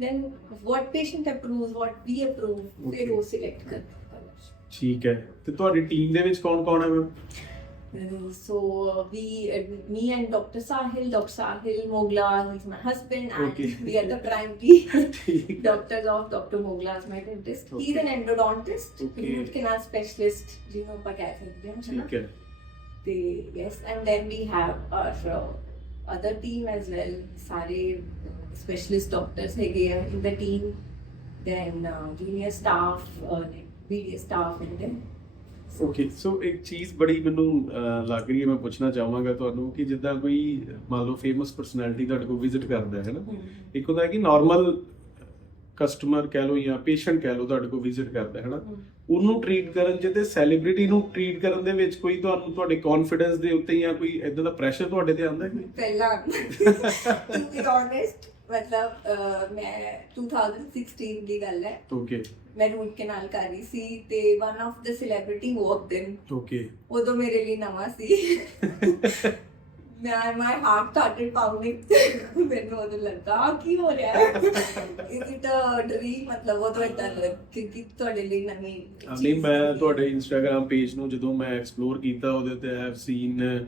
then what patient approves, what we approve, ਫਿਰ ਉਹ ਸਿਲੈਕਟ ਕਰਦੇ। ਠੀਕ ਹੈ। ਤੇ ਤੁਹਾਡੀ ਟੀਮ ਦੇ ਵਿੱਚ ਕੌਣ ਕੌਣ ਹੈ ma'am? So me and Dr. Sahil Mogla, he's my husband, and Okay. we are the primary doctors of Dr. Mogla is my dentist. Okay. He's an endodontist, Okay. root canal specialist, ਜਿਹਨੂੰ ਆਪਾਂ ਕਹਿ ਸਕਦੇ ਹਾਂ, ਠੀਕ ਹੈ। ਤੇ yes, and then we have our other team as well, ਸਾਰੇ specialist doctors ਹੈਗੇ ਆ in the team, then junior staff, various staff in them. Okay, so ਇੱਕ ਚੀਜ਼ ਬੜੀ ਮੈਨੂੰ ਲੱਗ ਰਹੀ ਹੈ, ਮੈਂ ਪੁੱਛਣਾ ਚਾਹਾਂਗਾ ਤੁਹਾਨੂੰ ਕਿ ਜਿੱਦਾਂ ਕੋਈ ਮੰਨ ਲਓ ਫੇਮਸ ਪਰਸਨੈਲਿਟੀ ਤੁਹਾਡੇ ਕੋਲ ਵਿਜ਼ਿਟ ਕਰਦਾ ਹੈ ਨਾ, ਇੱਕ ਹੁੰਦਾ ਹੈ ਕਿ ਨਾਰਮਲ ਕਸਟਮਰ ਕਹਿ ਲਓ ਜਾਂ ਪੇਸ਼ੈਂਟ ਕਹਿ ਲਓ ਤੁਹਾਡੇ ਕੋਲ ਵਿਜ਼ਿਟ ਕਰਦਾ ਹੈ ਨਾ, ਉਹਨੂੰ ਟ੍ਰੀਟ ਕਰਨ 'ਚ ਤੇ ਸੈਲੀਬ੍ਰਿਟੀ ਨੂੰ ਟ੍ਰੀਟ ਕਰਨ ਦੇ ਵਿੱਚ ਕੋਈ ਤੁਹਾਨੂੰ ਤੁਹਾਡੇ ਕੌਨਫੀਡੈਂਸ ਦੇ ਉੱਤੇ ਜਾਂ ਕੋਈ ਇਦਾਂ ਦਾ ਪ੍ਰੈਸ਼ਰ ਤੁਹਾਡੇ ਤੇ ਆਉਂਦਾ ਹੈ? ਪਹਿਲਾਂ to be honest, ਮਤਲਬ ਮੈਂ 2016 ਦੀ ਗੱਲ ਹੈ, ਓਕੇ ਮੈਂ ਰੂਟ ਕਨਾਲ ਕਰ ਰਹੀ ਸੀ ਤੇ one of the celebrity walked in, okay, ਉਦੋਂ ਮੇਰੇ ਲਈ ਨਵਾਂ ਸੀ। my heart started pounding, ਮੈਨੂੰ ਉਦੋਂ ਲੱਗਾ ਕੀ ਹੋ ਰਿਹਾ ਹੈ, is it a dream, ਮਤਲਬ ਉਦੋਂ ਏਦਾਂ ਕਿ ਤੁਹਾਡੇ ਲਈ ਨਵੀਂ ਨਹੀਂ, ਮੈਂ ਤੁਹਾਡੇ ਇੰਸਟਾਗ੍ਰam ਪੇਜ ਨੂੰ ਜਦੋਂ ਮੈਂ ਐਕਸਪਲੋਰ ਕੀਤਾ ਉਹਦੇ ਤੇ ਆਈ ਹੈਵ ਸੀਨ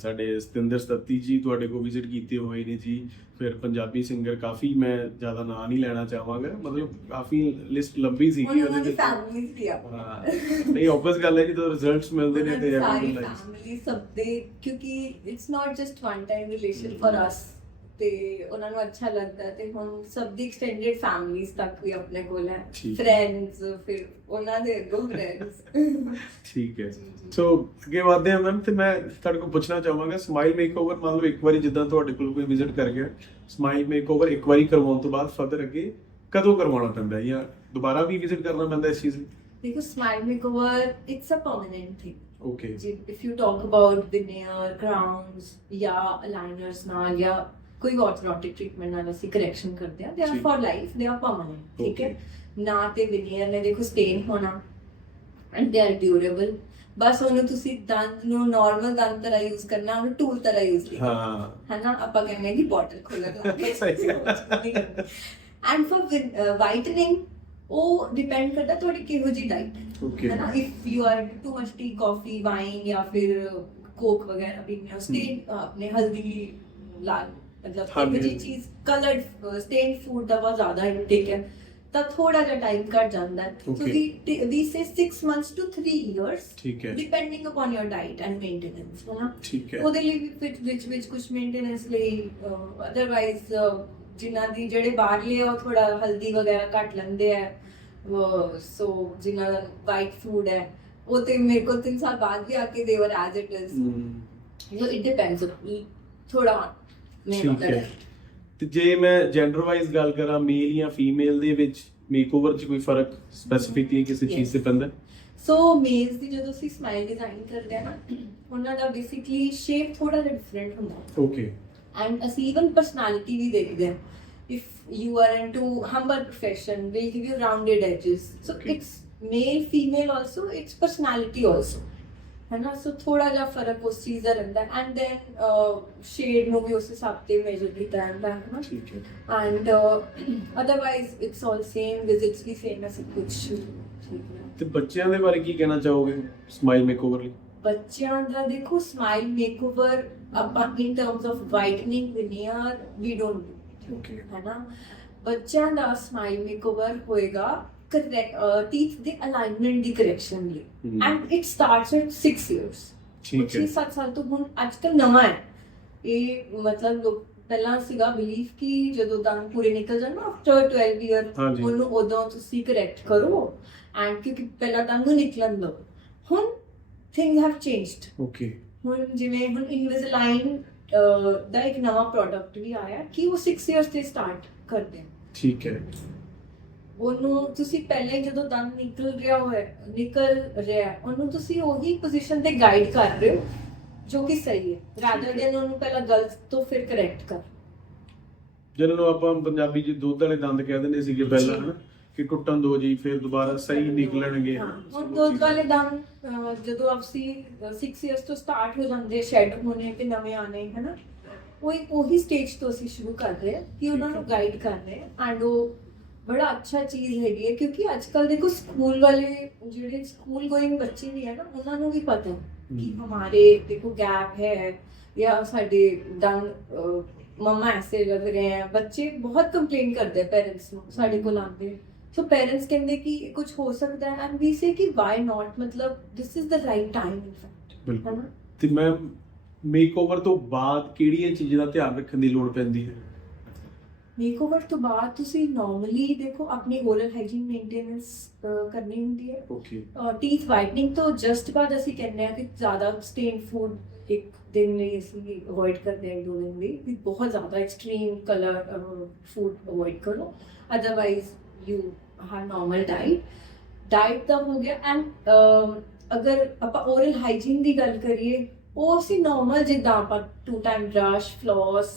ਸਾਡੇ ਸਤਿੰਦਰ ਸਤਤੀ ਜੀ ਤੁਹਾਡੇ ਕੋਲ ਵਿਜ਼ਿਟ ਕੀਤੇ ਹੋਏ ਨੇ ਜੀ, ਫਿਰ ਪੰਜਾਬੀ ਸਿੰਗਰ ਕਾਫੀ, ਮੈਂ ਜ਼ਿਆਦਾ ਨਾਂ ਨਹੀਂ ਲੈਣਾ ਚਾਹਾਂਗਾ, ਮਤਲਬ ਕਾਫੀ ਲਿਸਟ ਲੰਬੀ ਸੀਗੀ ਉਹਦੇ ਵਿੱਚ। ਫੈਮਿਲੀ ਸੀ ਆਪਾਂ, ਨਹੀਂ ਆਬਵੀਅਸ ਗੱਲ ਹੈ ਜਦੋਂ ਰਿਜ਼ਲਟਸ ਮਿਲਦੇ ਨੇ ਤੇ ਸਾਰੀ ਫੈਮਿਲੀ ਸਭ ਦੇ, ਕਿਉਂਕਿ it's not just one time relation for us, ਤੇ ਉਹਨਾਂ ਨੂੰ ਅੱਛਾ ਲੱਗਦਾ, ਤੇ ਹੁਣ ਸਭ ਦੀ ਐਕਸਟੈਂਡਡ ਫੈਮਿਲੀਜ਼ ਤੱਕ ਵੀ ਆਪਣੇ ਕੋਲ ਹੈ, ਫਰੈਂਡਸ, ਫਿਰ ਉਹਨਾਂ ਦੇ ਅੱਗੋਂ ਫਰੈਂਡਸ। ਠੀਕ ਹੈ। ਸੋ ਅੱਗੇ ਵਧਦੇ ਹਾਂ ਮੈਮ, ਤੇ ਮੈਂ ਤੁਹਾਡੇ ਕੋਲ ਪੁੱਛਣਾ ਚਾਹਾਂਗਾ ਸਮਾਈਲ ਮੇਕਓਵਰ ਮੰਨ ਲਓ ਇੱਕ ਵਾਰੀ ਜਿੱਦਾਂ ਤੁਹਾਡੇ ਕੋਲ ਕੋਈ ਵਿਜ਼ਿਟ ਕਰ ਗਿਆ, ਸਮਾਈਲ ਮੇਕਓਵਰ ਇੱਕ ਵਾਰੀ ਕਰਵਾਉਣ ਤੋਂ ਬਾਅਦ ਫਰਦਰ ਅੱਗੇ ਕਦੋਂ ਕਰਵਾਉਣਾ ਪੈਂਦਾ ਜਾਂ ਦੁਬਾਰਾ ਵੀ ਵਿਜ਼ਿਟ ਕਰਨਾ ਪੈਂਦਾ ਇਸ ਚੀਜ਼ ਲਈ? ਦੇਖੋ smile makeover it's a permanent thing. Okay, if you talk about veneer, crowns ਜਾਂ ਅਲਾਈਨਰਸ ਨਾਲ ਜਾਂ ਕੋਈ ਆਰਥੋਡੋਂਟਿਕ ਟ੍ਰੀਟਮੈਂਟ ਨਾਲ ਅਸੀਂ ਕਰੈਕਸ਼ਨ ਕਰਦੇ ਹਾਂ, they are for life, they are permanent, ਠੀਕ ਹੈ ਨਾ। ਤੇ ਵਿਨੀਅਰ ਨੇ ਦੇਖੋ ਸਟੇਨ ਹੋਣਾ ਐਂਡ ਦੇ ਆਰ ਡਿਊਰੇਬਲ, ਬਸ ਉਹਨੂੰ ਤੁਸੀਂ ਦੰਦ ਨੂੰ ਨਾਰਮਲ ਦੰਦ ਤਰ੍ਹਾਂ ਯੂਜ਼ ਕਰਨਾ, ਉਹਨੂੰ ਟੂਲ ਤਰ੍ਹਾਂ ਯੂਜ਼ ਕਰਨਾ, ਹਾਂ ਹੈ ਨਾ। ਆਪਾਂ ਕਹਿੰਦੇ ਕਿ ਬੋਟਲ ਖੋਲਣ ਲੱਗੇ, ਐਂਡ ਫॉर ਵਾਈਟਨਿੰਗ ਉਹ ਡਿਪੈਂਡ ਕਰਦਾ ਤੁਹਾਡੀ ਕਿਹੋ ਜਿਹੀ ਡਾਈਟ ਓਕੇ, ਹੈ ਨਾ। If you R too much T, coffee, wine ਜਾਂ ਫਿਰ ਕੋਕ ਵਗੈरह ਪੀਂਦੇ ਹੋ, ਸਟੇਨ ਆਪਣੇ ਹਲਦੀ ਲਾਲ, ਮਤਲਬ ਇਹੋ ਜਿਹੀ ਚੀਜ਼ ਕਲਰਡ ਸਟੇਨ ਫੂਡ ਦਾ ਬਹੁਤ ਜ਼ਿਆਦਾ ਇਨਟੇਕ ਹੈ ਤਾਂ ਥੋੜਾ ਜਿਹਾ ਟਾਈਮ ਘੱਟ ਜਾਂਦਾ ਹੈ। ਸੋ we say 6 months to 3 years, ਠੀਕ ਹੈ, depending upon your diet and maintenance, ਹੈ ਨਾ। ਠੀਕ ਹੈ, ਉਹਦੇ ਲਈ ਵਿੱਚ ਕੁਝ ਮੇਨਟੇਨੈਂਸ ਲਈ, ਅਦਰਵਾਈਜ਼ ਜਿਨ੍ਹਾਂ ਦੀ ਜਿਹੜੇ ਬਾਹਰਲੇ ਉਹ ਥੋੜਾ ਹਲਦੀ ਵਗੈरह ਘੱਟ ਲੈਂਦੇ ਆ, ਸੋ ਜਿਨ੍ਹਾਂ ਦਾ ਵਾਈਟ ਫੂਡ ਹੈ वो तो मेरे को 3 साल बाद भी आके they are as it is, so it depends ਥੋੜਾ ਮੈਂ ਠੀਕ ਹੈ। ਤੇ ਜੇ ਮੈਂ ਜੈਂਡਰ ਵਾਈਜ਼ ਗੱਲ ਕਰਾਂ, ਮੇਲ ਜਾਂ ਫੀਮੇਲ ਦੇ ਵਿੱਚ ਮੇਕਓਵਰ 'ਚ ਕੋਈ ਫਰਕ ਸਪੈਸੀਫਿਕਲੀ ਕਿਸੇ ਚੀਜ਼ ਤੇ ਪੈਂਦਾ? ਸੋ ਮੇਲਸ ਦੀ ਜਦੋਂ ਅਸੀਂ ਸਮਾਈਲ ਡਿਜ਼ਾਈਨ ਕਰਦੇ ਆ ਨਾ, ਉਹਨਾਂ ਦਾ ਬੇਸਿਕਲੀ ਸ਼ੇਪ ਥੋੜਾ ਜਿਹਾ ਡਿਫਰੈਂਟ ਹੁੰਦਾ ਓਕੇ। ਐਂਡ ਅਸੀਂ ਇਵਨ ਪਰਸਨੈਲਿਟੀ ਵੀ ਦੇਖਦੇ ਹਾਂ। If you are into humble profession we'll give you rounded edges, so it's male female also, it's personality also, है ना। सो थोड़ा जिहा फर्क उस चीज़ का रहिंदा एंड दैन शेड ਨੂੰ ਵੀ ਉਸ ਹਿਸਾਬ ਤੇ ਮੇਜਰ ਕੀਤਾ ਜਾਂਦਾ ਹੈ ਨਾ। ਠੀਕ ਹੈ। And otherwise it's all same, visits भी सेम है, सब कुछ ठीक है। ਤੇ ਬੱਚਿਆਂ ਦੇ ਬਾਰੇ ਕੀ ਕਹਿਣਾ ਚਾਹੋਗੇ ਸਮਾਈਲ ਮੇਕਓਵਰ ਲਈ? ਬੱਚਿਆਂ ਦਾ ਦੇਖੋ ਸਮਾਈਲ ਮੇਕਓਵਰ ਆਪਾਂ in terms of whitening veneer we don't do, okay. ਹੈ ਨਾ। ਬੱਚਿਆਂ ਦਾ ਸਮਾਈਲ ਮੇਕਓਵਰ ਹੋਏਗਾ teeth the alignment ਦੀ correction ਲਈ and it starts at 6 years। ਠੀਕ ਹੈ। 6-7 ਸਾਲ ਤੋਂ ਹੁਣ ਅੱਜ ਕੱਲ੍ਹ ਨਵਾਂ ਹੈ ਇਹ, ਮਤਲਬ ਲੋਕ ਪਹਿਲਾਂ ਸੀਗਾ ਬਿਲੀਵ ਕਿ ਜਦੋਂ ਦੰਦ ਪੂਰੇ ਨਿਕਲ ਜਾਣ ਨਾ ਆਫਟਰ 12 ਈਅਰ ਹਾਂਜੀ। ਉਹਨੂੰ ਉਦੋਂ ਤੁਸੀਂ ਕਰੈਕਟ ਕਰੋ ਐਂਡ ਕਿਉਂਕਿ ਪਹਿਲਾਂ ਦੰਦ ਨੂੰ ਨਿਕਲਣ ਦਿਓ। ਹੁਣ ਥਿੰਗਸ ਹੈਵ ਚੇਂਜਡ। ਓਕੇ। ਹੁਣ ਜਿਵੇਂ ਹੁਣ ਇਨਵਿਜ਼ਲਾਈਨ ਦਾ ਇੱਕ ਨਵਾਂ ਪ੍ਰੋਡਕਟ ਵੀ ਆਇਆ ਕਿ ਉਹ 6 ਇਅਰਸ ਤੇ ਸਟਾਰਟ ਕਰਦੇ ਆ। ਠੀਕ ਹੈ। ਉਹਨੂੰ ਤੁਸੀਂ ਪਹਿਲੇ ਜਦੋਂ ਦੰਦ ਨਿਕਲ ਰਿਹਾ ਉਹਨੂੰ ਤੁਸੀਂ ਉਹੀ ਪੋਜੀਸ਼ਨ ਤੇ ਗਾਈਡ ਕਰ ਰਹੇ ਹੋ ਜੋ ਕਿ ਸਹੀ ਹੈ, ਰਾਦਰ ਦੈਨ ਉਹਨੂੰ ਪਹਿਲਾਂ ਗਲਤ ਤੋਂ ਫਿਰ ਕਰੈਕਟ ਕਰ। ਜਿਹਨਾਂ ਨੂੰ ਆਪਾਂ ਪੰਜਾਬੀ 'ਚ ਦੁੱਧ ਵਾਲੇ ਦੰਦ ਕਹਿ ਦਿੰਦੇ ਸੀਗੇ ਪਹਿਲਾਂ, ਹਨਾ, ਕਿ ਟੁੱਟਣ ਦੋ ਜੀ ਫਿਰ ਦੁਬਾਰਾ ਸਹੀ ਨਿਕਲਣਗੇ। ਹੁਣ ਦੁੱਧ ਵਾਲੇ ਦੰਦ ਜਦੋਂ ਅਸੀਂ 6 ਇਅਰਸ ਤੋਂ ਸਟਾਰਟ ਹੋ ਜਾਂਦੇ ਸ਼ੈਡ ਹੋਣੇ ਤੇ ਨਵੇਂ ਆਣੇ, ਹਨਾ, ਉਹੀ ਸਟੇਜ ਤੋਂ ਅਸੀਂ ਸ਼ੁਰੂ ਕਰ ਰਹੇ ਹਾਂ ਕਿ ਉਹਨਾਂ ਨੂੰ ਗਾਈਡ ਕਰ ਰਹੇ ਹਾਂ ਐਂਡ ਉਹ बड़ा अच्छा चीज़ हैगी है क्योंकि आजकल देखो स्कूल वाले जो स्कूल गोइंग बच्चे भी है ना, उन्होंने भी पता है कि हमारे देखो गैप है या साडे दंद मम्मा ऐसे लग रहे हैं। बच्चे बहुत कंप्लेन करते हैं पेरेंट्स को, साडे को आते हैं। सो पेरेंट्स कहते कि कुछ हो सकता है एंड वी से कि व्हाई नॉट, मतलब this is the right time in fact, है ना। ਤੇ ਮੈਂ ਮੇਕਓਵਰ ਤੋਂ ਬਾਅਦ ਕਿਹੜੀਆਂ ਚੀਜ਼ਾਂ ਦਾ ਧਿਆਨ ਰੱਖਣ ਦੀ ਲੋੜ ਪੈਂਦੀ ਹੈ? ਮੇਕਓਵਰ ਤੋਂ ਬਾਅਦ ਤੁਸੀਂ ਨਾਰਮਲੀ ਦੇਖੋ ਆਪਣੀ ਓਰਲ ਹਾਈਜੀਨ ਮੇਨਟੇਨੈਂਸ ਕਰਨੀ ਹੁੰਦੀ ਹੈ। ਓਕੇ। ਟੀਥ ਵਾਈਟਨਿੰਗ ਤੋਂ ਜਸਟ ਬਾਅਦ ਅਸੀਂ ਕਹਿੰਦੇ ਹਾਂ ਕਿ ਜ਼ਿਆਦਾ ਸਟੇਨ ਫੂਡ ਇੱਕ ਦਿਨ ਲਈ ਅਸੀਂ ਅਵੋਇਡ ਕਰਦੇ ਹਾਂ, 2 ਦਿਨ ਲਈ ਵੀ ਬਹੁਤ ਜ਼ਿਆਦਾ ਐਕਸਟ੍ਰੀਮ ਕਲਰ ਫੂਡ ਅਵੋਇਡ ਕਰੋ। Otherwise you have normal diet ਦਾ ਹੋ ਗਿਆ। ਐਂਡ ਅਗਰ ਆਪਾਂ ਓਰਲ ਹਾਈਜੀਨ ਦੀ ਗੱਲ ਕਰੀਏ, ਉਹ ਅਸੀਂ ਨਾਰਮਲ ਜਿੱਦਾਂ ਆਪਾਂ 2 ਟਾਈਮ ਬ੍ਰਸ਼, ਫਲੋਸ,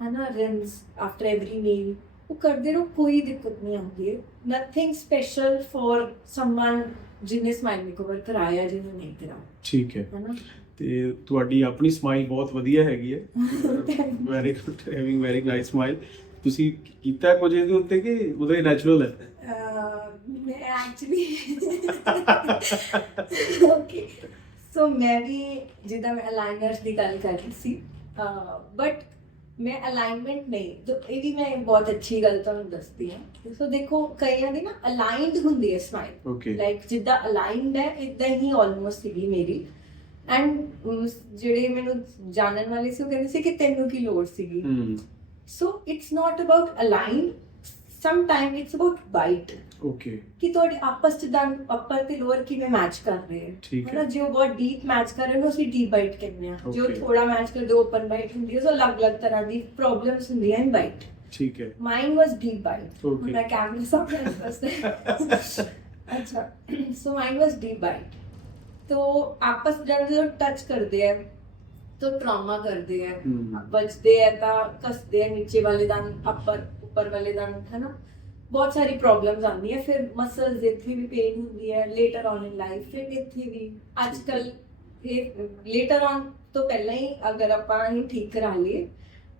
है ना, रिंस आफ्टर एवरी मील वो करते रहो, कोई दिक्कत नहीं आती है। नथिंग स्पेशल फॉर समवन जिन्हें स्माइल मेकओवर कराया जिन्हें नहीं कराया। ਠੀਕ ਹੈ है ना। ਤੇ ਤੁਹਾਡੀ ਆਪਣੀ ਸਮਾਈਲ ਬਹੁਤ ਵਧੀਆ ਹੈਗੀ ਹੈ, very good, having very nice smile. ਤੁਸੀਂ ਕੀਤਾ ਕੁਝ ਇਹਦੇ ਉੱਤੇ ਕਿ ਉਹਦਾ ਹੀ ਨੈਚੁਰਲ ਹੈ? मैं एक्चुअली ओके, सो मैं भी जिदा मैं अलाइनर्स ਦੀ ਗੱਲ ਕਰ ਰਹੀ ਸੀ, ਬਟ ਮੈਂ ਅਲਾਈਨਮੈਂਟ ਨਹੀਂ, तो ਇਹ ਵੀ ਮੈਂ ਬਹੁਤ ਅੱਛੀ ਗੱਲ ਤੁਹਾਨੂੰ ਦੱਸਦੀ ਹਾਂ। ਸੋ ਦੇਖੋ ਕਈਆਂ ਦੀ ਨਾ ਅਲਾਈਨਡ ਹੁੰਦੀ ਹੈ ਸਮਾਈਲ, ਓਕੇ, ਲਾਈਕ ਜਿੱਦਾਂ ਅਲਾਈਨਡ ਹੈ ਇਦਾਂ ਹੀ ਆਲਮੋਸਟ ਸੀਗੀ ਮੇਰੀ। ਐਂਡ ਜਿਹੜੇ ਮੈਨੂੰ ਜਾਣਨ ਵਾਲੇ ਸੀ ਉਹ ਕਹਿੰਦੇ ਸੀ ਕਿ ਤੈਨੂੰ ਕੀ ਲੋੜ ਸੀਗੀ। So it's not about align, sometime it's about bite, okay, ਕਿ ਤੁਹਾਡੇ ਆਪਸ ਚ ਦੰਦ ਅੱਪਰ ਤੇ ਲੋਅਰ ਕਿਵੇਂ ਮੈਚ ਕਰ ਰਹੇ ਹੈ, ਠੀਕ ਹੈ ਨਾ। ਜੋ ਬਹੁਤ ਡੀਪ ਮੈਚ ਕਰ ਰਹੇ ਨੇ ਅਸੀਂ ਡੀਪ ਬਾਈਟ ਕਹਿੰਦੇ ਆ, ਜੋ Okay. ਥੋੜਾ ਮੈਚ ਕਰਦੇ ਓਪਨ ਬਾਈਟ ਹੁੰਦੀ ਹੈ। ਸੋ ਅਲੱਗ-ਅਲੱਗ ਤਰ੍ਹਾਂ ਦੀ ਪ੍ਰੋਬਲਮਸ ਹੁੰਦੀਆਂ ਇਨ ਬਾਈਟ। ਠੀਕ ਹੈ। ਮਾਈਨ ਵਾਸ ਡੀਪ ਬਾਈਟ। Okay. ਮੈਂ ਕੈਮਰੇ ਸਾਹਮਣੇ ਦੱਸਦਾ। ਅੱਛਾ, ਸੋ ਮਾਈਨ ਵਾਸ ਡੀਪ ਬਾਈਟ। तो आपस दंद जो टच करते हैं तो ट्रॉमा करते हैं, बचते हैं तो कसते हैं नीचे वाले दंद, ऊपर वाले दंद, है ना। बहुत सारी प्रॉब्लम्स आती है, फिर मसल्स इतनी भी पेन होती है लेटर ऑन इन लाइफ, फिर इतनी भी आजकल लेटर ऑन तो पहले ही अगर अपन ठीक करा लिए,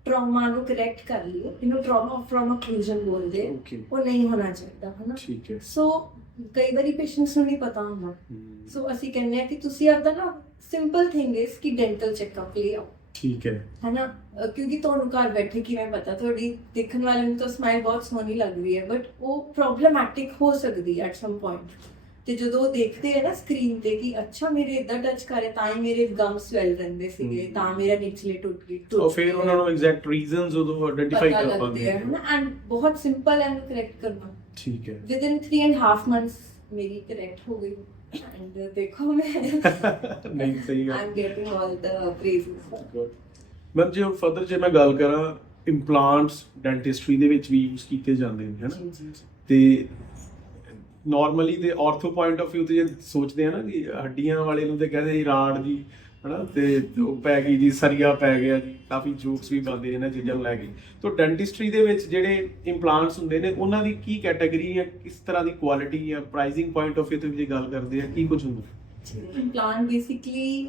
ट्रॉमा ਨੂੰ ਕਰੈਕਟ ਕਰ ਲਈਏ, ਇਹਨੂੰ ਟਰਾਮਾ ਫਰਮ ਅਕਲੂਜਨ ਬੋਲਦੇ, ਉਹ ਨਹੀਂ ਹੋਣਾ ਚਾਹੀਦਾ, ਹੈ ਨਾ। ਠੀਕ ਹੈ। ਸੋ ਕਈ ਵਾਰੀ ਪੇਸ਼ੈਂਟਸ ਨੂੰ ਨਹੀਂ ਪਤਾ ਹੁੰਦਾ, ਸੋ ਅਸੀਂ ਕਹਿੰਦੇ ਆ ਕਿ ਤੁਸੀਂ ਆਪਦਾ ਨਾ ਸਿੰਪਲ ਥਿੰਗ ਇਸ ਕਿ ਡੈਂਟਲ ਚੈੱਕਅਪ ਲਈ ਆਓ, ਠੀਕ ਹੈ, ਹੈ ਨਾ। ਕਿਉਂਕਿ ਤੁਹਾਨੂੰ ਘਰ ਬੈਠੇ ਕਿਵੇਂ ਪਤਾ, ਤੁਹਾਡੀ ਦੇਖਣ ਵਾਲੇ ਨੂੰ ਤਾਂ ਸਮਾਈਲ ਬਹੁਤ ਸੋਹਣੀ ਲੱਗ ਰਹੀ ਹੈ ਬਟ ਉਹ ਪ੍ਰੋਬਲਮੈਟਿਕ ਹੋ ਸਕਦੀ ਹੈ ਐਟ ਸਮ ਪੁਆਇੰਟ। ਤੇ ਜਦੋਂ ਉਹ ਦੇਖਦੇ ਆ ਨਾ ਸਕਰੀਨ ਤੇ ਕਿ ਅੱਛਾ ਮੇਰੇ ਇਦਾਂ ਟੱਚ ਕਰੇ ਤਾਂ ਹੀ ਮੇਰੇ ਗਮ ਸਵੈਲ ਰਹਿੰਦੇ ਸੀਗੇ, ਤਾਂ ਮੇਰਾ ਨਿਚਲੇ ਟੁੱਟ ਗਈ, ਤਾਂ ਫਿਰ ਉਹਨਾਂ ਨੂੰ ਐਗਜ਼ੈਕਟ ਰੀਜ਼ਨਸ ਉਦੋਂ ਆਇਡੈਂਟੀਫਾਈ ਕਰ ਪਾਉਂਦੇ ਹਨ ਐਂਡ ਬਹੁਤ ਸਿੰਪਲ ਐਂਡ ਕਰੈਕਟ ਕਰਨਾ। ਠੀਕ ਹੈ। ਵਿਦ ਇਨ 3.5 months ਮੇਰੀ ਕਰੈਕਟ ਹੋ ਗਈ एंड देखो मैं ਨਹੀਂ ਸਹੀ आई ਗੱਲ am getting all the praises. ਮੈਂ ਜੇ ਫਰਦਰ ਜੇ ਮੈਂ ਗੱਲ ਕਰਾਂ ਇੰਪਲਾਂਟਸ ਡੈਂਟਿਸਟਰੀ ਦੇ ਵਿੱਚ ਵੀ ਯੂਜ਼ ਕੀਤੇ ਜਾਂਦੇ ਨੇ ਹਨਾ जी जी ਤੇ ਨਾਰਮਲੀ ਤੇ ਆਰਥੋ ਪੁਆਇੰਟ ਆਫ View ਤੇ ਜੇ ਸੋਚਦੇ ਆ ਨਾ ਕਿ ਹੱਡੀਆਂ ਵਾਲੇ ਨੂੰ ਤੇ ਕਹਿੰਦੇ ਜੀ ਰਾੜ ਜੀ ਹਨਾ ਤੇ ਉਹ ਪੈ ਗਈ ਜੀ ਸਰੀਆ ਪੈ ਗਿਆ ਜੀ ਕਾਫੀ ਜੋਕਸ ਵੀ ਬਣਦੇ ਨੇ ਇਹਨਾਂ ਚੀਜ਼ਾਂ ਨੂੰ ਲੈ ਕੇ ਤਾਂ ਡੈਂਟਿਸਟਰੀ ਦੇ ਵਿੱਚ ਜਿਹੜੇ ਇੰਪਲਾਂਟਸ ਹੁੰਦੇ ਨੇ ਉਹਨਾਂ ਦੀ ਕੀ ਕੈਟਾਗਰੀ ਹੈ ਕਿਸ ਤਰ੍ਹਾਂ ਦੀ ਕੁਆਲਿਟੀ ਹੈ ਪ੍ਰਾਈਸਿੰਗ ਪੁਆਇੰਟ ਆਫ View ਤੇ ਵੀ ਜੇ ਗੱਲ ਕਰਦੇ ਆ ਕੀ ਕੁਝ ਹੁੰਦਾ ਇੰਪਲਾਂਟ ਬੇਸਿਕਲੀ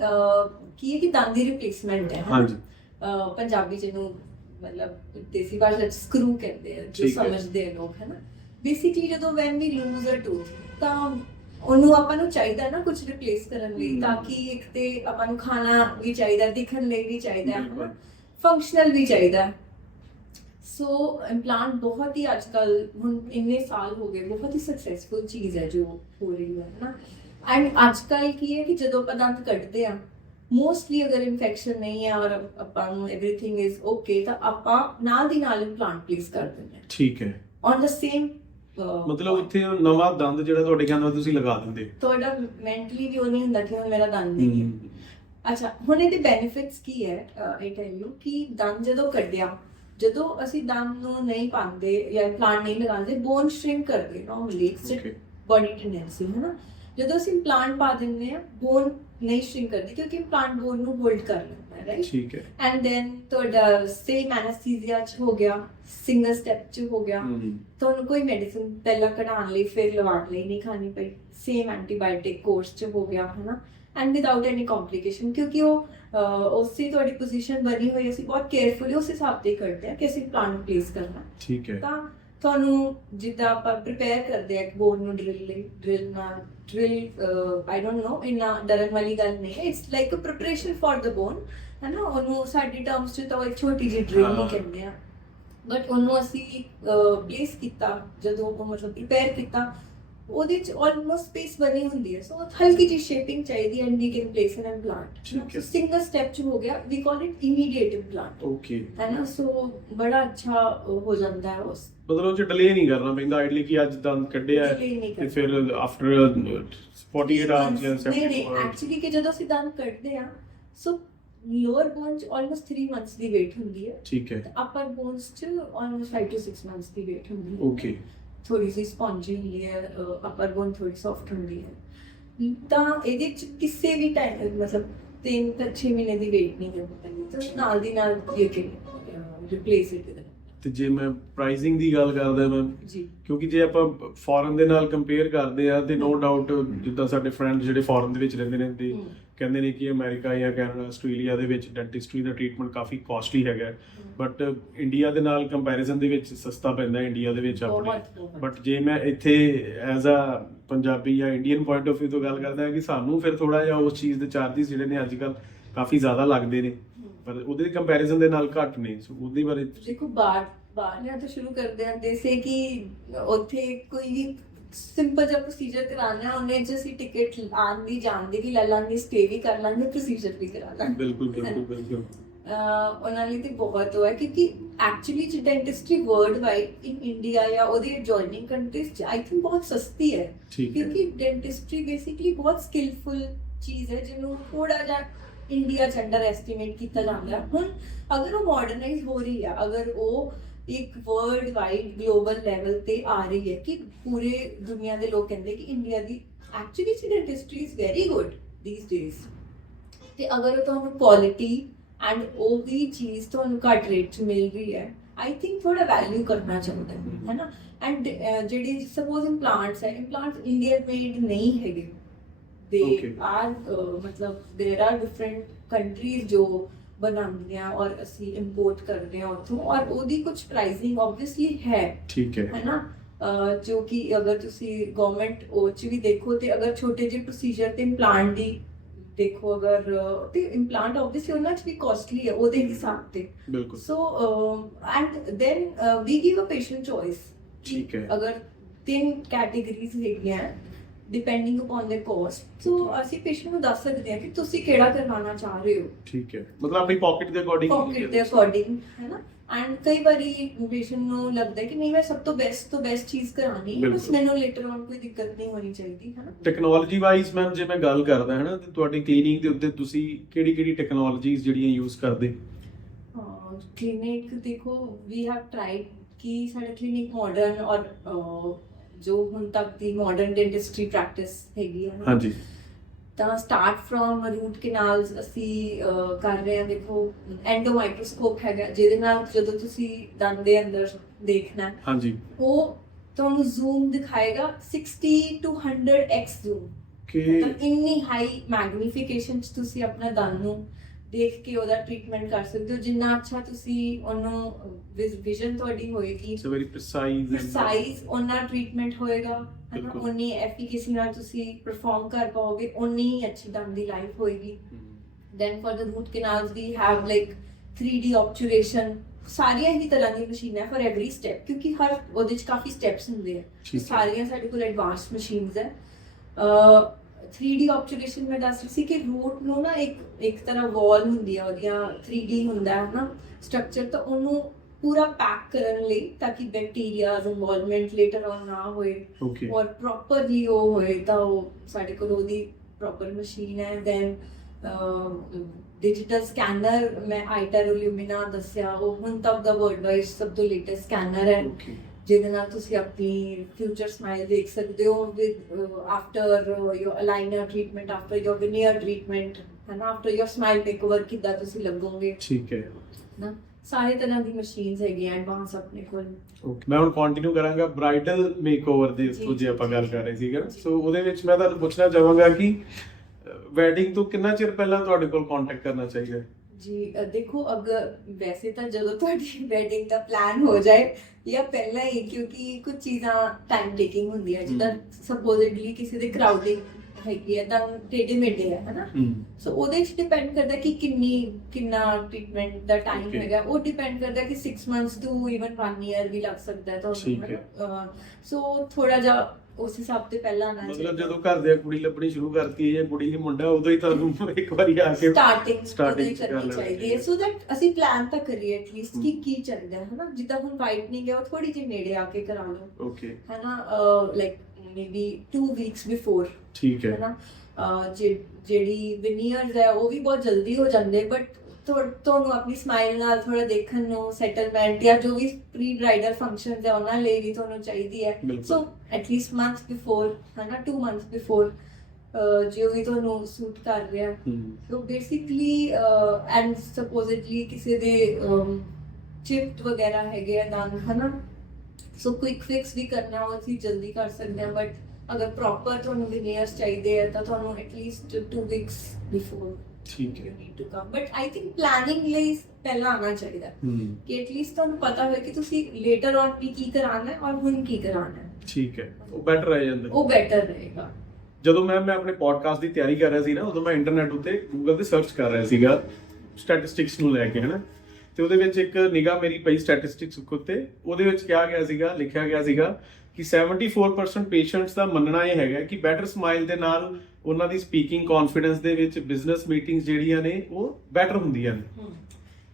ਕੀ ਹੈ ਕਿ ਦੰਦ ਦੀ ਰਿਪਲੇਸਮੈਂਟ ਹੈ ਹਾਂਜੀ ਪੰਜਾਬੀ ਜਿਹਨੂੰ ਮਤਲਬ ਦੇਸੀ ਭਾਸ਼ਾ ਚ ਸਕਰੂ ਕਹਿੰਦੇ ਆ ਜੋ ਠੀਕ ਹੈ। ਸਮਝਦੇ ਆ ਲੋਕ ਹੈ ਨਾ ਬੇਸਿਕਲੀ ਜਦੋਂ when we lose a tooth ਤਾਂ ਉਹਨੂੰ ਆਪਾਂ ਨੂੰ ਚਾਹੀਦਾ ਨਾ ਕੁਝ ਰਿਪਲੇਸ ਕਰਨ ਲਈ ਤਾਂ ਕਿ ਇੱਕ ਤੇ ਆਪਾਂ ਨੂੰ ਖਾਣਾ ਵੀ ਚਾਹੀਦਾ ਦਿਖਣ ਲਈ ਵੀ ਚਾਹੀਦਾ ਬਿਲਕੁਲ। ਫੰਕਸ਼ਨਲ ਵੀ ਚਾਹੀਦਾ ਸੋ ਇੰਪਲਾਂਟ ਬਹੁਤ ਹੀ ਅੱਜਕੱਲ ਹੁਣ ਇੰਨੇ ਸਾਲ ਹੋ ਗਏ ਬਹੁਤ ਹੀ ਸਕਸੈਸਫੁਲ ਚੀਜ਼ ਹੈ ਜੋ ਹੋ ਰਹੀ ਹੈ ਨਾ ਐਂਡ ਅੱਜਕੱਲ ਕੀ ਹੈ ਕਿ ਜਦੋਂ ਆਪਾਂ ਦੰਦ ਕੱਢਦੇ ਆ ਮੋਸਟਲੀ ਅਗਰ ਇਨਫੈਕਸ਼ਨ ਨਹੀਂ ਹੈ ਔਰ ਆਪਾਂ ਨੂੰ ਐਵਰੀਥਿੰਗ ਇਜ਼ ਓਕੇ ਤਾਂ ਆਪਾਂ ਨਾਲ ਦੀ ਨਾਲ ਇੰਪਲਾਂਟ ਪਲੇਸ ਕਰ ਦਿੰਦੇ ਹਾਂ ਠੀਕ ਹੈ ਔਨ ਦ ਸੇਮ ਮਤਲਬ ਉੱਥੇ ਉਹ ਨਵਾਂ ਦੰਦ ਜਿਹੜਾ ਤੁਹਾਡੇ ਕਹਿੰਦਾ ਤੁਸੀਂ ਲਗਾ ਦਿੰਦੇ ਤੁਹਾਡਾ ਮੈਂਟਲੀ ਵੀ ਉਹ ਨਹੀਂ ਹੁੰਦਾ ਕਿ ਹੁਣ ਮੇਰਾ ਦੰਦ ਨਹੀਂ ਹੈ ਅੱਛਾ ਹੁਣ ਇਹਦੇ ਬੈਨੀਫਿਟਸ ਕੀ ਹੈ ਇਹ ਟੈਲ ਯੂ ਕਿ ਦੰਦ ਜਦੋਂ ਕੱਢਿਆ ਜਦੋਂ ਅਸੀਂ ਦੰਦ ਨੂੰ ਨਹੀਂ ਪਾਉਂਦੇ ਜਾਂ ਇੰਪਲਾਂਟ ਨਹੀਂ ਲਗਾਉਂਦੇ ਬੋਨ ਸ਼੍ਰਿੰਕ ਕਰਦੇ normally it's Okay. Body tendency ਹੈ ਨਾ ਜਦੋਂ ਅਸੀਂ ਇੰਪਲਾਂਟ ਪਾ ਦਿੰਦੇ ਆ ਬੋਨ ਨਹੀਂ ਸ਼੍ਰਿੰਕ ਕਰਦੀ ਕਿਉਂਕਿ ਇੰਪਲਾਂਟ ਬੋਨ ਨੂੰ ਹੋਲਡ ਕਰ ਲੈਂਦਾ ਹੈ ਰਾਈਟ ਠੀਕ ਹੈ ਐਂਡ ਦੈਨ ਤੁਹਾਡਾ ਸੇਮ ਐਨਸਥੀਸੀਆ ਚ ਹੋ ਗਿਆ ਸਿੰਗਲ ਸਟੈਪ ਚ ਹੋ ਗਿਆ ਤੁਹਾਨੂੰ ਕੋਈ ਮੈਡੀਸਿਨ ਪਹਿਲਾਂ ਕਢਾਉਣ ਲਈ ਫਿਰ ਲਵਾਉਣ ਲਈ ਨਹੀਂ ਖਾਣੀ ਪਈ ਸੇਮ ਐਂਟੀਬਾਇਓਟਿਕ ਕੋਰਸ ਚ ਹੋ ਗਿਆ ਹੈ ਨਾ ਐਂਡ ਵਿਦਆਊਟ ਐਨੀ ਕੰਪਲਿਕੇਸ਼ਨ ਕਿਉਂਕਿ ਉਹ ਉਸੇ ਤੁਹਾਡੀ ਪੋਜੀਸ਼ਨ ਬਣੀ ਹੋਈ ਅਸੀਂ ਬਹੁਤ ਕੇਅਰਫੁਲੀ ਉਸ ਹਿਸਾਬ ਤੇ ਕਰਦੇ ਆ ਕਿ ਅਸੀਂ ਪਲਾਂਟ ਪਲੇਸ ਕਰਨਾ ਠੀਕ ਹੈ ਤਾਂ ਤੁਹਾਨੂੰ ਜਿੱਦਾਂ ਆਪਾਂ ਪ੍ਰਿਪੇਅਰ ਕਰਦੇ ਆ ਬੋਨ ਨੂੰ ਡਰਿਲ ਆਈ ਡੋਨਟ ਨੋ ਇੰਨਾ ਡਰਨ ਵਾਲੀ ਗੱਲ ਨਹੀਂ ਹੈ it's like a preparation for the bone ਹੈ ਨਾ ਉਹਨੂੰ ਸਾਡੀ ਟਰਮਸ ਚ ਤਾਂ ਉਹ ਇੱਕ ਛੋਟੀ ਜਿਹੀ ਡਰਿਲ ਨਹੀਂ ਕਹਿੰਦੇ ਆ ਬਟ ਉਹਨੂੰ ਅਸੀਂ ਪਲੇਸ ਕੀਤਾ ਜਦੋਂ ਉਹ ਮਤਲਬ ਪ੍ਰਿਪੇਅਰ ਕੀਤਾ ਉਹਦੇ ਚ ਆਲਮੋਸਟ ਸਪੇਸ ਬਣੀ ਹੁੰਦੀ ਹੈ ਸੋ ਹਲਕੀ ਜਿਹੀ ਸ਼ੇਪਿੰਗ ਚਾਹੀਦੀ and we can place an implant ਠੀਕ ਹੈ। ਸਿੰਗਲ ਸਟੈਪ ਚ ਹੋ ਗਿਆ we call it immediate implant okay ਹੈ ਨਾ ਸੋ ਬੜਾ ਅੱਛਾ ਹੋ ਜਾਂਦਾ ਹੈ ਉਸ ਮਤਲਬ ਉਹ ਚ ਡਿਲੇ ਨਹੀਂ ਕਰਨਾ ਪੈਂਦਾ ਆਈਡਲੀ ਕਿ ਅੱਜ ਦੰਦ ਕੱਢਿਆ ਹੈ Delay ਨਹੀਂ ਤੇ ਕਰਨਾ। ਫਿਰ ਆਫਟਰ 48 ਆਵਰਸ ਜਾਂ ਨਹੀਂ 72 ਆਵਰਸ ਐਕਚੁਅਲੀ ਕਿ ਜਦੋਂ ਅਸੀਂ ਦੰਦ ਕੱਢਦੇ ਆ ਸੋ ਲੋਅਰ ਬੋਨ ਚ ਆਲਮੋਸਟ 3 ਮੰਥਸ ਦੀ ਵੇਟ ਹੁੰਦੀ ਹੈ ਠੀਕ ਹੈ ਅਪਰ ਬੋਨਸ ਚ almost 5 to 6 months the wait ਹੁੰਦੀ ਹੈ ਓਕੇ ਥੋੜੀ ਜਿਹੀ ਸਪੌਂਜੀ ਹੁੰਦੀ ਹੈ ਅਪਰ ਬੋਨ ਥੋੜੀ ਸੌਫਟ ਹੁੰਦੀ ਹੈ ਤਾਂ ਇਹਦੇ ਚ ਕਿਸੇ ਵੀ ਟਾਈਮ ਮਤਲਬ 3 ਤੋਂ 6 ਮਹੀਨੇ ਦੀ ਵੇਟ ਨਹੀਂ ਕਰਨੀ ਤਾਂ ਨਾਲ ਦੀ ਨਾਲ ਯੂ ਕੈਨ ਰਿਪਲੇਸ ਇਟ ਤੇ ਜੇ ਮੈਂ ਪ੍ਰਾਈਸਿੰਗ ਦੀ ਗੱਲ ਕਰਦਾ ਮੈਂ ਜੀ ਕਿਉਂਕਿ ਜੇ ਆਪਾਂ ਫੋਰਨ ਦੇ ਨਾਲ ਕੰਪੇਅਰ ਕਰਦੇ ਆ ਤੇ ਨੋ ਡਾਊਟ ਜਿੱਦਾਂ ਸਾਡੇ ਫਰੈਂਡ ਜਿਹੜੇ ਫੋਰਨ ਦੇ ਵਿੱਚ ਰਹਿੰਦੇ ਨੇ ਤੇ ਕਹਿੰਦੇ ਨੇ ਕਿ ਅਮਰੀਕਾ ਜਾਂ ਕੈਨੇਡਾ ਆਸਟ੍ਰੇਲੀਆ ਦੇ ਵਿੱਚ ਡੈਂਟਿਸਟਰੀ ਦਾ ਟ੍ਰੀਟਮੈਂਟ ਕਾਫੀ ਕਾਸਟਲੀ ਹੈਗਾ ਬਟ ਇੰਡੀਆ ਦੇ ਨਾਲ ਕੰਪੈਰੀਜ਼ਨ ਦੇ ਵਿੱਚ ਸਸਤਾ ਪੈਂਦਾ ਇੰਡੀਆ ਦੇ ਵਿੱਚ ਆਪਣੇ ਬਹੁਤ। ਬਟ ਜੇ ਮੈਂ ਇੱਥੇ ਐਜ਼ ਅ ਪੰਜਾਬੀ ਜਾਂ ਇੰਡੀਅਨ ਪੁਆਇੰਟ ਆਫ View ਤੋਂ ਗੱਲ ਕਰਦਾ ਹਾਂ ਕਿ ਸਾਨੂੰ ਫਿਰ ਥੋੜਾ ਜਿਹਾ ਉਸ ਚੀਜ਼ ਦੇ ਚਾਰजेस ਜਿਹੜੇ ਨੇ ਅੱਜ ਕੱਲ ਕਾਫੀ ਜ਼ਿਆਦਾ ਲੱਗਦੇ ਨੇ ਪਰ ਉਹਦੇ ਕੰਪੈਰੀਜ਼ਨ ਦੇ ਨਾਲ ਘੱਟ ਨੇ ਸੋ ਉਹਦੇ ਬਾਰੇ ਦੇਖੋ ਬਾਹਰ ਤੋਂ ਸ਼ੁਰੂ ਕਰਦੇ ਹਾਂ ਜੈਸੇ ਕਿ ਉੱਥੇ ਕੋਈ ਵੀ ਸਿੰਪਲ ਜਿਹਾ ਪ੍ਰੋਸੀਜਰ ਕਰਾਉਣਾ ਹੈ ਉਹਨੇ ਚ ਅਸੀਂ ਟਿਕਟ ਆਉਣ ਦੀ ਜਾਣ ਦੀ ਵੀ ਲੈ ਲਾਂਗੇ ਸਟੇ ਵੀ ਕਰ ਲਾਂਗੇ ਪ੍ਰੋਸੀਜਰ ਵੀ ਕਰਾ ਲਾਂਗੇ ਬਿਲਕੁਲ ਬਿਲਕੁਲ ਉਹਨਾਂ ਲਈ ਤੇ ਬਹੁਤ ਹੋਇਆ ਕਿਉਂਕਿ ਐਕਚੁਅਲੀ ਚ ਡੈਂਟਿਸਟਰੀ ਵਰਲਡ ਵਾਈਡ ਇਨ ਇੰਡੀਆ ਜਾਂ ਉਹਦੇ ਜੁਆਇਨਿੰਗ ਕੰਟਰੀਜ਼ ਚ ਆਈ ਥਿੰਕ ਬਹੁਤ ਸਸਤੀ ਹੈ ਠੀਕ ਹੈ ਕਿਉਂਕਿ ਡੈਂਟਿਸਟਰੀ ਬੇਸਿਕਲੀ ਬਹੁਤ ਸਕਿਲਫੁਲ ਚੀਜ਼ ਹੈ ਜਿਹਨੂੰ ਥੋੜਾ ਜਿਹਾ ਇੰਡੀਆ ਚ ਅੰਡਰ ਐਸਟੀਮੇਟ ਕੀਤਾ ਜਾਂਦਾ ਹੈ ਹੁਣ ਅਗਰ ਉਹ ਮਾਡਰਨਾਈਜ਼ ਹੋ ਰਹੀ ਹੈ ਅਗਰ ਉਹ ਇੱਕ ਵਰਲਡ ਵਾਈਡ ਗਲੋਬਲ ਲੈਵਲ ਤੇ ਆ ਰਹੀ ਹੈ ਕਿ ਪੂਰੇ ਦੁਨੀਆ ਦੇ ਲੋਕ ਕਹਿੰਦੇ ਕਿ ਇੰਡੀਆ ਦੀ ਐਕਚੁਅਲੀ ਚ dentistry is very good these days ਤੇ ਅਗਰ ਉਹ ਤੁਹਾਨੂੰ ਕੁਆਲਿਟੀ ਐਂਡ ਉਹ ਵੀ ਚੀਜ਼ ਤੁਹਾਨੂੰ ਘੱਟ ਰੇਟ 'ਚ ਮਿਲ ਰਹੀ ਹੈ ਆਈ ਥਿੰਕ ਥੋੜਾ ਵੈਲਿਊ ਕਰਨਾ ਚਾਹੁੰਦਾ ਹੈ ਨਾ ਐਂਡ ਜਿਹੜੀ ਸਪੋਜ਼ ਇੰਪਲਾਂਟਸ ਇੰਡੀਅਨ ਮੇਡ ਨਹੀਂ ਹੈਗੇ ਦੇ ਆਰ ਮਤਲਬ देयर आर डिफरेंट ਕੰਟਰੀਜ਼ ਜੋ ਬਣਾਉਂਦੀਆਂ ਔਰ ਅਸੀਂ ਇੰਪੋਰਟ ਕਰਦੇ ਹਾਂ ਉੱਥੋਂ ਔਰ ਉਹਦੀ ਕੁਝ ਪ੍ਰਾਈਸਿੰਗ ਆਬਵੀਅਸਲੀ ਹੈ ਠੀਕ ਹੈ ਨਾ ਜੋ ਕਿ ਅਗਰ ਤੁਸੀਂ ਗਵਰਨਮੈਂਟ ਉਹ 'ਚ ਵੀ ਦੇਖੋ ਤੇ ਅਗਰ ਛੋਟੇ ਜਿਹੇ ਪ੍ਰੋਸੀਜਰ ਤੇ ਇੰਪਲਾਂਟ ਦੀ ਦੇਖੋ ਅਗਰ ਤੇ ਇੰਪਲਾਂਟ ਆਬਵੀਅਸਲੀ ਉਹਨਾਂ 'ਚ ਵੀ ਕਾਸਟਲੀ ਹੈ ਉਹਦੇ ਹਿਸਾਬ ਤੇ ਬਿਲਕੁਲ so and then we give a patient choice ਠੀਕ ਹੈ ਅਗਰ 3 ਕੈਟੇਗਰੀਜ਼ ਹੈਗੀਆਂ ਡਿਪੈਂਡਿੰਗ ਅਪਨ ਦੇ ਕੋਸਟ। ਸੋ ਅਸੀਂ ਪੇਸ਼ੈਂਟ ਨੂੰ ਦੱਸ ਸਕਦੇ ਹਾਂ ਕਿ ਤੁਸੀਂ ਕਿਹੜਾ ਕਰਵਾਉਣਾ ਚਾਹ ਰਹੇ ਹੋ, ਠੀਕ ਹੈ, ਮਤਲਬ ਆਪਣੀ ਪਾਕਟ ਦੇ ਅਕੋਰਡਿੰਗ। ਪਾਕਟ ਦੇ ਅਕੋਰਡਿੰਗ, ਹੈ ਨਾ। ਐਂਡ ਕਈ ਵਾਰੀ ਪੇਸ਼ੈਂਟ ਨੂੰ ਲੱਗਦਾ ਹੈ ਕਿ ਨਹੀਂ, ਮੈਂ ਸਭ ਤੋਂ ਬੈਸਟ ਚੀਜ਼ ਕਰਾਉਣੀ ਹੈ, ਬਸ ਬਿਲਕੁਲ। ਮੈਨੂੰ ਲੇਟਰ ਔਨ ਕੋਈ ਦਿੱਕਤ ਨਹੀਂ ਹੋਣੀ ਚਾਹੀਦੀ, ਹੈ ਨਾ। ਟੈਕਨੋਲੋਜੀ ਵਾਈਜ਼ ਮੈਮ ਜੇ ਮੈਂ ਗੱਲ ਕਰਦਾ ਹੈ ਨਾ, ਤੇ ਤੁਹਾਡੀ ਕਲੀਨਿਕ ਦੇ ਉੱਤੇ ਤੁਸੀਂ ਕਿਹੜੀ ਟੈਕਨੋਲੋਜੀਜ਼ ਜਿਹੜੀਆਂ ਯੂਜ਼ ਕਰਦੇ? ਕਲੀਨਿਕ ਦੇਖੋ, ਵੀ ਹੈਵ ਟਰਾਈਡ ਕਿ ਸਾਡਾ ਕਲੀਨਿਕ ਮਾਡਰਨ ਔਰ ਜੋ ਹੁਣ ਤੱਕ ਦੀ ਮਾਡਰਨ ਡੈਂਟਿਸਟਰੀ ਪ੍ਰੈਕਟਿਸ ਹੈਗੀ ਹੈ ਨਾ, ਹਾਂਜੀ, ਤਾਂ ਸਟਾਰਟ ਫਰੋਮ ਰੂਟ ਕੈਨਾਲਸ ਅਸੀਂ ਕਰ ਰਹੇ ਹਾਂ। ਦੇਖੋ ਐਂਡੋ ਮਾਈਕਰੋਸਕੋਪ ਹੈਗਾ, ਜਿਹਦੇ ਨਾਲ ਜਦੋਂ ਤੁਸੀਂ ਦੰਦ ਦੇ ਅੰਦਰ ਦੇਖਣਾ ਹੈ, ਹਾਂਜੀ, ਉਹ ਤੁਹਾਨੂੰ ਜ਼ੂਮ ਦਿਖਾਏਗਾ 60 to 100x ਜ਼ੂਮ। ਕਿ ਮਤਲਬ ਇੰਨੀ ਹਾਈ ਮੈਗਨੀਫਿਕੇਸ਼ਨ ਚ ਤੁਸੀਂ ਆਪਣਾ ਦੰਦ ਨੂੰ ਦੇਖ ਕੇ ਉਹਦਾ ਟ੍ਰੀਟਮੈਂਟ ਕਰ ਸਕਦੇ ਹੋ। ਜਿੰਨਾ ਅੱਛਾ ਤੁਸੀਂ ਉਹਨੂੰ ਵਿਜ਼ਨ ਤੁਹਾਡੀ ਹੋਏਗੀ, ਇਟਸ ਵੈਰੀ ਪ੍ਰੀਸਾਈਜ਼, ਉਹਨਾਂ ਟ੍ਰੀਟਮੈਂਟ ਹੋਏਗਾ, ਹੈ ਨਾ। ਬਿਲਕੁਲ। ਉਨੀ ਐਫੀਕੇਸੀ ਨਾਲ ਤੁਸੀਂ ਪਰਫਾਰਮ ਕਰ ਪਾਓਗੇ, ਉਨੀ ਹੀ ਅੱਛੀ ਦੰਦ ਦੀ ਲਾਈਫ ਹੋਏਗੀ। Then for the root canals we have like 3D obturation. ਸਾਰੀਆਂ ਹੀ ਤਰ੍ਹਾਂ ਦੀ ਮਸ਼ੀਨਾਂ ਫॉर एवरी ਸਟੈਪ, ਕਿਉਂਕਿ ਹਰ ਉਹਦੇ ਚ ਕਾਫੀ ਸਟੈਪਸ ਹੁੰਦੇ ਆ। ਠੀਕ ਹੈ। ਸਾਰੀਆਂ ਸਾਡੇ ਕੋਲ ਐਡਵਾਂਸਡ ਮਸ਼ੀਨਸ ਹੈ। 3D ऑब्चुरेशन ਮੈਂ ਦੱਸ ਰਹੀ ਸੀ ਕਿ ਰੂਟ ਨੂੰ ਨਾ ਇੱਕ ਤਰ੍ਹਾਂ ਵਾਲ ਹੁੰਦੀ ਆ ਉਹਦੀਆਂ, 3D ਹੁੰਦਾ ਹੈ ਨਾ ਸਟਰਕਚਰ, ਤਾਂ ਉਹਨੂੰ ਪੂਰਾ ਪੈਕ ਕਰਨ ਲਈ ਤਾਂ ਕਿ ਬੈਕਟੀਰੀਆਜ਼ ਇਨਵੋਲਵਮੈਂਟ ਲੇਟਰ ਔਨ ਨਾ ਹੋਏ ਓਕੇ, ਔਰ ਪ੍ਰੋਪਰਲੀ ਉਹ ਹੋਏ, ਤਾਂ ਉਹ ਸਾਡੇ ਕੋਲ ਉਹਦੀ ਪ੍ਰੋਪਰ ਮਸ਼ੀਨ ਹੈ। ਦੈਨ ਡਿਜੀਟਲ ਸਕੈਨਰ, ਮੈਂ ਆਈਟਰ ਲਿਊਮਿਨਾ ਦੱਸਿਆ, ਉਹ ਹੁਣ ਤੱਕ ਦਾ ਵਰਲਡ ਵਾਈਡ ਸਭ ਤੋਂ ਲੇਟੈਸਟ ਸਕੈਨਰ ਹੈ, ਓਕੇ, ਜਿਹਦੇ ਨਾਲ ਤੁਸੀਂ ਆਪਣੀ ਫਿਊਚਰ ਸਮਾਈਲ ਦੇਖ ਸਕਦੇ ਹੋ with after your aligner treatment, after your veneer treatment, ਹੈ ਨਾ, ਆਫਟਰ ਯੋਰ ਸਮਾਈਲ ਮੇਕਓਵਰ ਕਿੱਦਾਂ ਤੁਸੀਂ ਲੱਗੋਗੇ, ਠੀਕ ਹੈ। ਨਾ। ਸਾਰੇ ਤਰ੍ਹਾਂ ਦੀ ਮਸ਼ੀਨਸ ਹੈਗੀਆਂ ਐਡਵਾਂਸ ਆਪਣੇ ਕੋਲ। ਓਕੇ, ਮੈਂ ਹੁਣ ਕੰਟੀਨਿਊ ਕਰਾਂਗਾ ਬ੍ਰਾਈਡਲ ਮੇਕਓਵਰ ਦੇ ਉੱਤੇ, ਜੇ ਆਪਾਂ ਗੱਲ ਕਰ ਰਹੇ ਸੀਗੇ। ਸੋ ਉਹਦੇ ਵਿੱਚ ਮੈਂ ਤੁਹਾਨੂੰ ਪੁੱਛਣਾ ਚਾਹਾਂਗਾ ਕਿ ਵੈਡਿੰਗ ਤੋਂ ਕਿੰਨਾ ਚਿਰ ਪਹਿਲਾਂ ਤੁਹਾਡੇ ਕੋਲ ਕੰਟੈਕਟ ਕਰਨਾ ਚਾਹੀਦਾ ਹੈ? ਜੀ ਦੇਖੋ, ਅਗਰ ਵੈਸੇ ਤਾਂ ਜਦੋਂ ਤੁਹਾਡੀ ਵੈਡਿੰਗ ਦਾ ਪਲਾਨ ਹੋ ਜਾਏ ਜਾਂ ਪਹਿਲਾਂ ਹੀ, ਕਿਉਂਕਿ ਕੁਝ ਚੀਜ਼ਾਂ ਟਾਈਮ ਟੇਕਿੰਗ ਹੁੰਦੀ ਹੈ, ਜਿੱਦਾਂ ਸਪੋਜ਼ਿਡਲੀ ਕਿਸੇ ਦੇ ਕਰਾਊਡਿੰਗ ਹੈਗੀ ਹੈ ਤਾਂ ਟੇਡੇ ਮੇਡੇ ਹੈ ਨਾ। ਸੋ ਉਹਦੇ 'ਚ ਡਿਪੈਂਡ ਕਰਦਾ ਕਿ ਕਿੰਨਾ ਟ੍ਰੀਟਮੈਂਟ ਦਾ ਟਾਈਮ Okay. ਹੈਗਾ। ਉਹ ਡਿਪੈਂਡ ਕਰਦਾ ਕਿ 6 months to even 1 year ਵੀ ਲੱਗ ਸਕਦਾ ਹੈ ਠੀਕ ਹੈ। ਤੁਹਾਨੂੰ। ਸੋ ਥੋੜਾ ਜਿਹਾ ਉਸ ਹਿਸਾਬ ਤੇ ਪਹਿਲਾਂ ਆਣਾ ਮਤਲਬ ਜਦੋਂ ਘਰ ਦੇ ਕੁੜੀ ਲੱਭਣੀ ਸ਼ੁਰੂ ਕਰਤੀ ਹੈ ਜਾਂ ਕੁੜੀ ਦੀ ਮੁੰਡਾ, ਉਦੋਂ ਹੀ ਤੁਹਾਨੂੰ ਇੱਕ ਵਾਰੀ ਆ ਕੇ ਸਟਾਰਟਿੰਗ starting ਚ ਕਰਨੀ ਕਰ ਚਾਹੀਦੀ ਹੈ, ਸੋ ਦੈਟ ਅਸੀਂ ਪਲਾਨ ਤਾਂ ਕਰੀਏ ਐਟਲੀਸਟ ਕਿ ਕੀ ਚੱਲਦਾ ਹੈ ਨਾ। ਜਿੱਦਾਂ ਹੁਣ ਵਾਈਟਨਿੰਗ ਹੈ, ਉਹ ਥੋੜੀ ਜਿਹੀ ਨੇੜੇ ਆ ਕੇ ਕਰਾ ਲਓ, ਓਕੇ, ਹੈ ਨਾ, ਲਾਈਕ ਮੇਬੀ 2 weeks ਬਿਫੋਰ, ਠੀਕ ਹੈ ਹੈ। ਨਾ। ਜਿਹੜੀ ਵਿਨੀਅਰਸ ਹੈ ਉਹ ਵੀ ਬਹੁਤ ਜਲਦੀ ਹੋ ਜਾਂਦੇ, ਬਟ ਤੁਹਾਨੂੰ ਆਪਣੀ ਸਮਾਈਲ ਨਾਲ ਥੋੜਾ ਦੇਖਣ ਨੂੰ ਸੈਟਲਮੈਂਟ ਜਾਂ ਜੋ ਵੀ ਪ੍ਰੀ ਬ੍ਰਾਈਡਲ ਫੰਕਸ਼ਨਸ ਹੈ ਉਹਨਾਂ ਲਈ ਵੀ ਤੁਹਾਨੂੰ ਚਾਹੀਦੀ ਹੈ। ਬਿਲਕੁਲ। ਸੋ ਐਟਲੀਸਟ ਮੰਥ ਬਿਫੋਰ, ਹੈ ਨਾ, 2 months ਬਿਫੋਰ, ਜੋ ਵੀ ਤੁਹਾਨੂੰ ਸੂਟ ਕਰ ਰਿਹਾ। ਸੋ ਬੇਸਿਕਲੀ ਐਂਡ ਸਪੋਜ਼ਿਡਲੀ ਕਿਸੇ ਦੇ ਚਿਪਟ ਵਗੈਰਾ ਹੈਗੇ ਆ ਦੰਦ, ਹੈ ਨਾ, ਸੋ ਕੁਇਕ ਫਿਕਸ ਵੀ ਕਰਨਾ ਉਹ ਅਸੀਂ ਜਲਦੀ ਕਰ ਸਕਦੇ ਹਾਂ। ਬਟ ਅਗਰ ਪ੍ਰੋਪਰ ਤੁਹਾਨੂੰ ਵਿਨੀਅਰਸ ਚਾਹੀਦੇ ਆ ਤਾਂ ਤੁਹਾਨੂੰ ਐਟਲੀਸਟ 2 weeks ਬਿਫੋਰ ਠੀਕ ਹੈ। you need to come, but I think planning ਲਈ ਪਹਿਲਾਂ ਆਉਣਾ ਚਾਹੀਦਾ ਕਿ ਐਟਲੀਸਟ ਤੁਹਾਨੂੰ ਪਤਾ ਹੋਵੇ ਕਿ ਤੁਸੀਂ ਲੇਟਰ ਔਨ ਵੀ ਕੀ ਕਰਾਉਣਾ ਹੈ ਔਰ ਹੁਣ ਕੀ ਕਰਾਉਣਾ ਹੈ। ਠੀਕ ਹੈ, ਉਹ ਬੈਟਰ ਰਹਿ ਜਾਂਦਾ। ਉਹ ਬੈਟਰ ਰਹੇਗਾ। ਜਦੋਂ ਮੈਂ ਆਪਣੇ ਪੋਡਕਾਸਟ ਦੀ ਤਿਆਰੀ ਕਰ ਰਿਹਾ ਸੀ ਨਾ, ਉਦੋਂ ਮੈਂ ਇੰਟਰਨੈਟ ਉੱਤੇ ਗੂਗਲ ਤੇ ਸਰਚ ਕਰ ਰਿਹਾ ਸੀਗਾ ਸਟੈਟਿਸਟਿਕਸ ਨੂੰ ਲੈ ਕੇ, ਹੈ ਨਾ, ਤੇ ਉਹਦੇ ਵਿੱਚ ਇੱਕ ਨਿਗਾਹ ਮੇਰੀ ਪਈ ਸਟੈਟਿਸਟਿਕਸ ਉੱਤੇ। ਉਹਦੇ ਵਿੱਚ ਕਿਹਾ ਗਿਆ ਸੀਗਾ, ਲਿਖਿਆ ਗਿਆ ਸੀਗਾ ਕਿ 74% ਪੇਸ਼ੈਂਟਸ ਦਾ ਮੰਨਣਾ ਇਹ ਹੈਗਾ ਕਿ ਬੈਟਰ ਸਮਾਈਲ ਦੇ ਨਾਲ ਉਹਨਾਂ ਦੀ ਸਪੀਕਿੰਗ ਕੌਨਫੀਡੈਂਸ ਦੇ ਵਿੱਚ ਬਿਜ਼ਨਸ ਮੀਟਿੰਗਸ ਜਿਹੜੀਆਂ ਨੇ ਉਹ ਬੈਟਰ ਹੁੰਦੀਆਂ ਨੇ।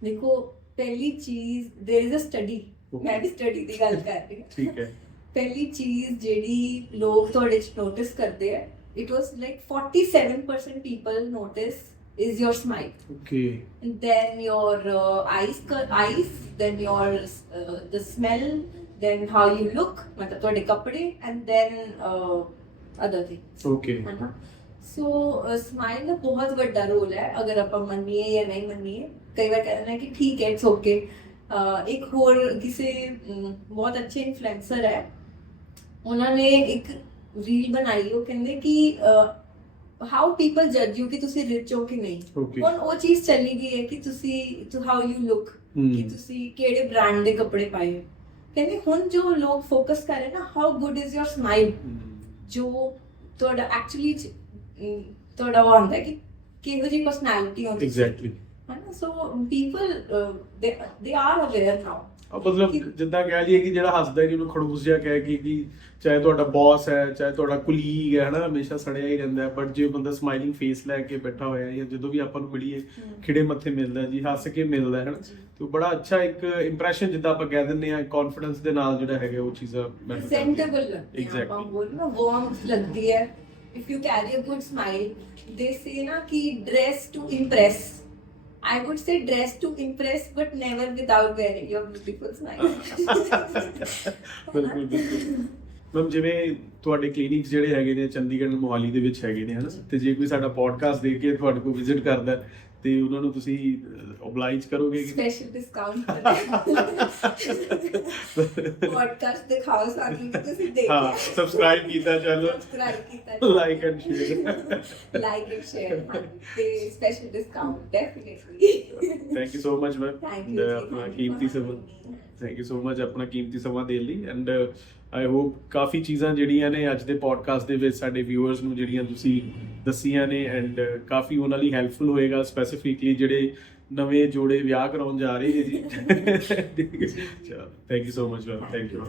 ਦੇਖੋ, ਪਹਿਲੀ ਚੀਜ਼ देयर इज अ ਸਟੱਡੀ, ਮੈਂ ਵੀ ਸਟੱਡੀ ਦੀ ਗੱਲ ਕਰ ਰਹੀ ਹਾਂ, ਠੀਕ ਹੈ। ਪਹਿਲੀ ਚੀਜ਼ ਜਿਹੜੀ ਲੋਕ ਤੁਹਾਡੇ ਚ ਨੋਟਿਸ ਕਰਦੇ ਆ, it was like 47% people notice is your smile, okay, and then your eyes, then your the smell, then how you look, मतलब ਤੁਹਾਡੇ ਕੱਪੜੇ, and then other things, okay, है ना। सो स्माइल ਦਾ ਬਹੁਤ ਵੱਡਾ ਰੋਲ ਹੈ, ਅਗਰ ਆਪਾਂ ਮੰਨੀਏ ਜਾਂ ਨਹੀਂ ਮੰਨੀਏ। ਕਈ ਵਾਰ ਕਹਿੰਦੇ ਨੇ ਕਿ ਠੀਕ ਹੈ, ਇਟਸ ਓਕੇ। ਇੱਕ ਹੋਰ ਕਿਸੇ ਬਹੁਤ ਅੱਛੇ ਇਨਫਲੂਐਂਸਰ ਹੈ, ਉਹਨਾਂ ਨੇ ਇੱਕ ਰੀਲ ਬਣਾਈ, ਉਹ ਕਹਿੰਦੇ ਕਿ ਹਾਊ ਪੀਪਲ ਜੱਜ ਯੂ ਕਿ ਤੁਸੀਂ ਰਿਚ ਹੋ ਕਿ ਨਹੀਂ। ਓਕੇ, ਹੁਣ ਉਹ ਚੀਜ਼ ਚੱਲੀ ਗਈ ਹੈ ਕਿ ਤੁਸੀਂ ਹਾਊ ਯੂ ਲੁੱਕ, ਕਿ ਤੁਸੀਂ ਕਿਹੜੇ ਬ੍ਰਾਂਡ ਦੇ ਕੱਪੜੇ ਪਾਏ ਹੋ। ਕਹਿੰਦੇ ਹੁਣ ਜੋ ਲੋਕ ਫੋਕਸ ਕਰ ਰਹੇ ਨਾ, how good is your smile, ਜੋ ਤੁਹਾਡਾ ਐਕਚੁਅਲੀ ਤੁਹਾਡਾ ਉਹ ਆਉਂਦਾ ਕਿ ਕਿਹੋ ਜਿਹੀ ਪਰਸਨੈਲਿਟੀ ਹੁੰਦੀ। ਐਗਜ਼ੈਕਟਲੀ। ਹੈ ਨਾ। ਸੋ ਪੀਪਲ ਦੇ ਆਰ ਅਵੇਅਰ ਨਾਓ। ਮਤਲਬ ਜਿੱਦਾਂ ਕਹਿ ਲਈਏ ਕਿ ਜਿਹੜਾ ਹੱਸਦਾ ਹੀ ਉਹਨੂੰ ਖੜੂਸ ਜਿਹਾ ਕਹਿ ਕਿ ਚਾਹੇ ਤੁਹਾਡਾ ਬੌਸ ਹੈ, ਚਾਹੇ ਤੁਹਾਡਾ ਕੁਲੀਗ ਹੈ ਨਾ, ਹਮੇਸ਼ਾ ਸੜਿਆ ਹੀ ਰਹਿੰਦਾ, ਬਟ ਜੇ ਬੰਦਾ ਸਮਾਈਲਿੰਗ ਫੇਸ ਲੈ ਕੇ ਬੈਠਾ ਹੋਇਆ ਜਾਂ ਜਦੋਂ ਵੀ ਆਪਾਂ ਨੂੰ ਮਿਲੀਏ ਖਿੜੇ ਮੱਥੇ ਮਿਲਦਾ ਜੀ, ਹੱਸ ਕੇ ਮਿਲਦਾ ਹੈ ਨਾ, ਤੇ ਉਹ ਬੜਾ ਅੱਛਾ ਇੱਕ ਇੰਪ੍ਰੈਸ਼ਨ ਜਿੱਦਾਂ ਆਪਾਂ ਕਹਿ ਦਿੰਦੇ ਆ ਕੌਨਫੀਡੈਂਸ ਦੇ ਨਾਲ ਜਿਹੜਾ ਹੈਗਾ ਉਹ ਚੀਜ਼ਾਂ ਪ੍ਰੈਜ਼ੈਂਟੇਬਲ ਲੱਗਦੀ ਹੈ, ਆਪਾਂ ਐਗਜ਼ੈਕਟਲੀ ਬੋਲਣਾ ਵਾਰਮਥ ਲੱਗਦੀ ਹੈ। If you carry a good smile, they say ਨਾ ਕਿ dress to impress. I would say dress to impress, but never without wearing your beautiful smile. ਬਿਲਕੁਲ ਬਿਲਕੁਲ ਮੈਮ, ਜਿਵੇਂ ਤੁਹਾਡੇ ਕਲੀਨਿਕਸ ਜਿਹੜੇ ਹੈਗੇ ਨੇ ਚੰਡੀਗੜ੍ਹ ਮੋਹਾਲੀ ਦੇ ਵਿੱਚ ਹੈਗੇ ਨੇ ਹਨਾ, ਤੇ ਜੇ ਕੋਈ ਸਾਡਾ ਪੋਡਕਾਸਟ ਦੇਖ ਕੇ ਤੁਹਾਡੇ ਕੋਲ ਵਿਜ਼ਿਟ ਕਰਦਾ ਹੈ, ਤੇ ਉਹਨਾਂ ਨੂੰ ਤੁਸੀਂ ਓਬਲਾਈਜ ਕਰੋਗੇ ਕਿ Special discount podcast ਦਿਖਾਓ ਸਾਨੂੰ ਕਿ ਤੁਸੀਂ ਦੇਖਿਆ। ਹਾਂ, ਸਬਸਕ੍ਰਾਈਬ ਕੀਤਾ ਚੈਨਲ, Subscribe ਕੀਤਾ, like and share, like and share, ਤੇ special discount definitely। Thank you so much ma'am, Thank you ਜੀ, ਆਪਣਾ thank you ਕੀਮਤੀ for ਸਮਾਂ, having me। Thank you so much ਆਪਣਾ ਕੀਮਤੀ ਸਮਾਂ ਦੇਣ ਲਈ। ਐਂਡ ਆਈ ਹੋਪ ਕਾਫੀ ਚੀਜ਼ਾਂ ਜਿਹੜੀਆਂ ਨੇ ਅੱਜ ਦੇ ਪੋਡਕਾਸਟ ਦੇ ਵਿੱਚ ਸਾਡੇ ਵਿਊਅਰਸ ਨੂੰ ਜਿਹੜੀਆਂ ਤੁਸੀਂ ਦੱਸੀਆਂ ਨੇ, ਐਂਡ ਕਾਫੀ ਉਹਨਾਂ ਲਈ ਹੈਲਪਫੁਲ ਹੋਏਗਾ, ਸਪੈਸੀਫਿਕਲੀ ਜਿਹੜੇ ਨਵੇਂ ਜੋੜੇ ਵਿਆਹ ਕਰਾਉਣ ਜਾ ਰਹੇ ਨੇ ਜੀ। ਚਲੋ thank you so much ma'am, thank you.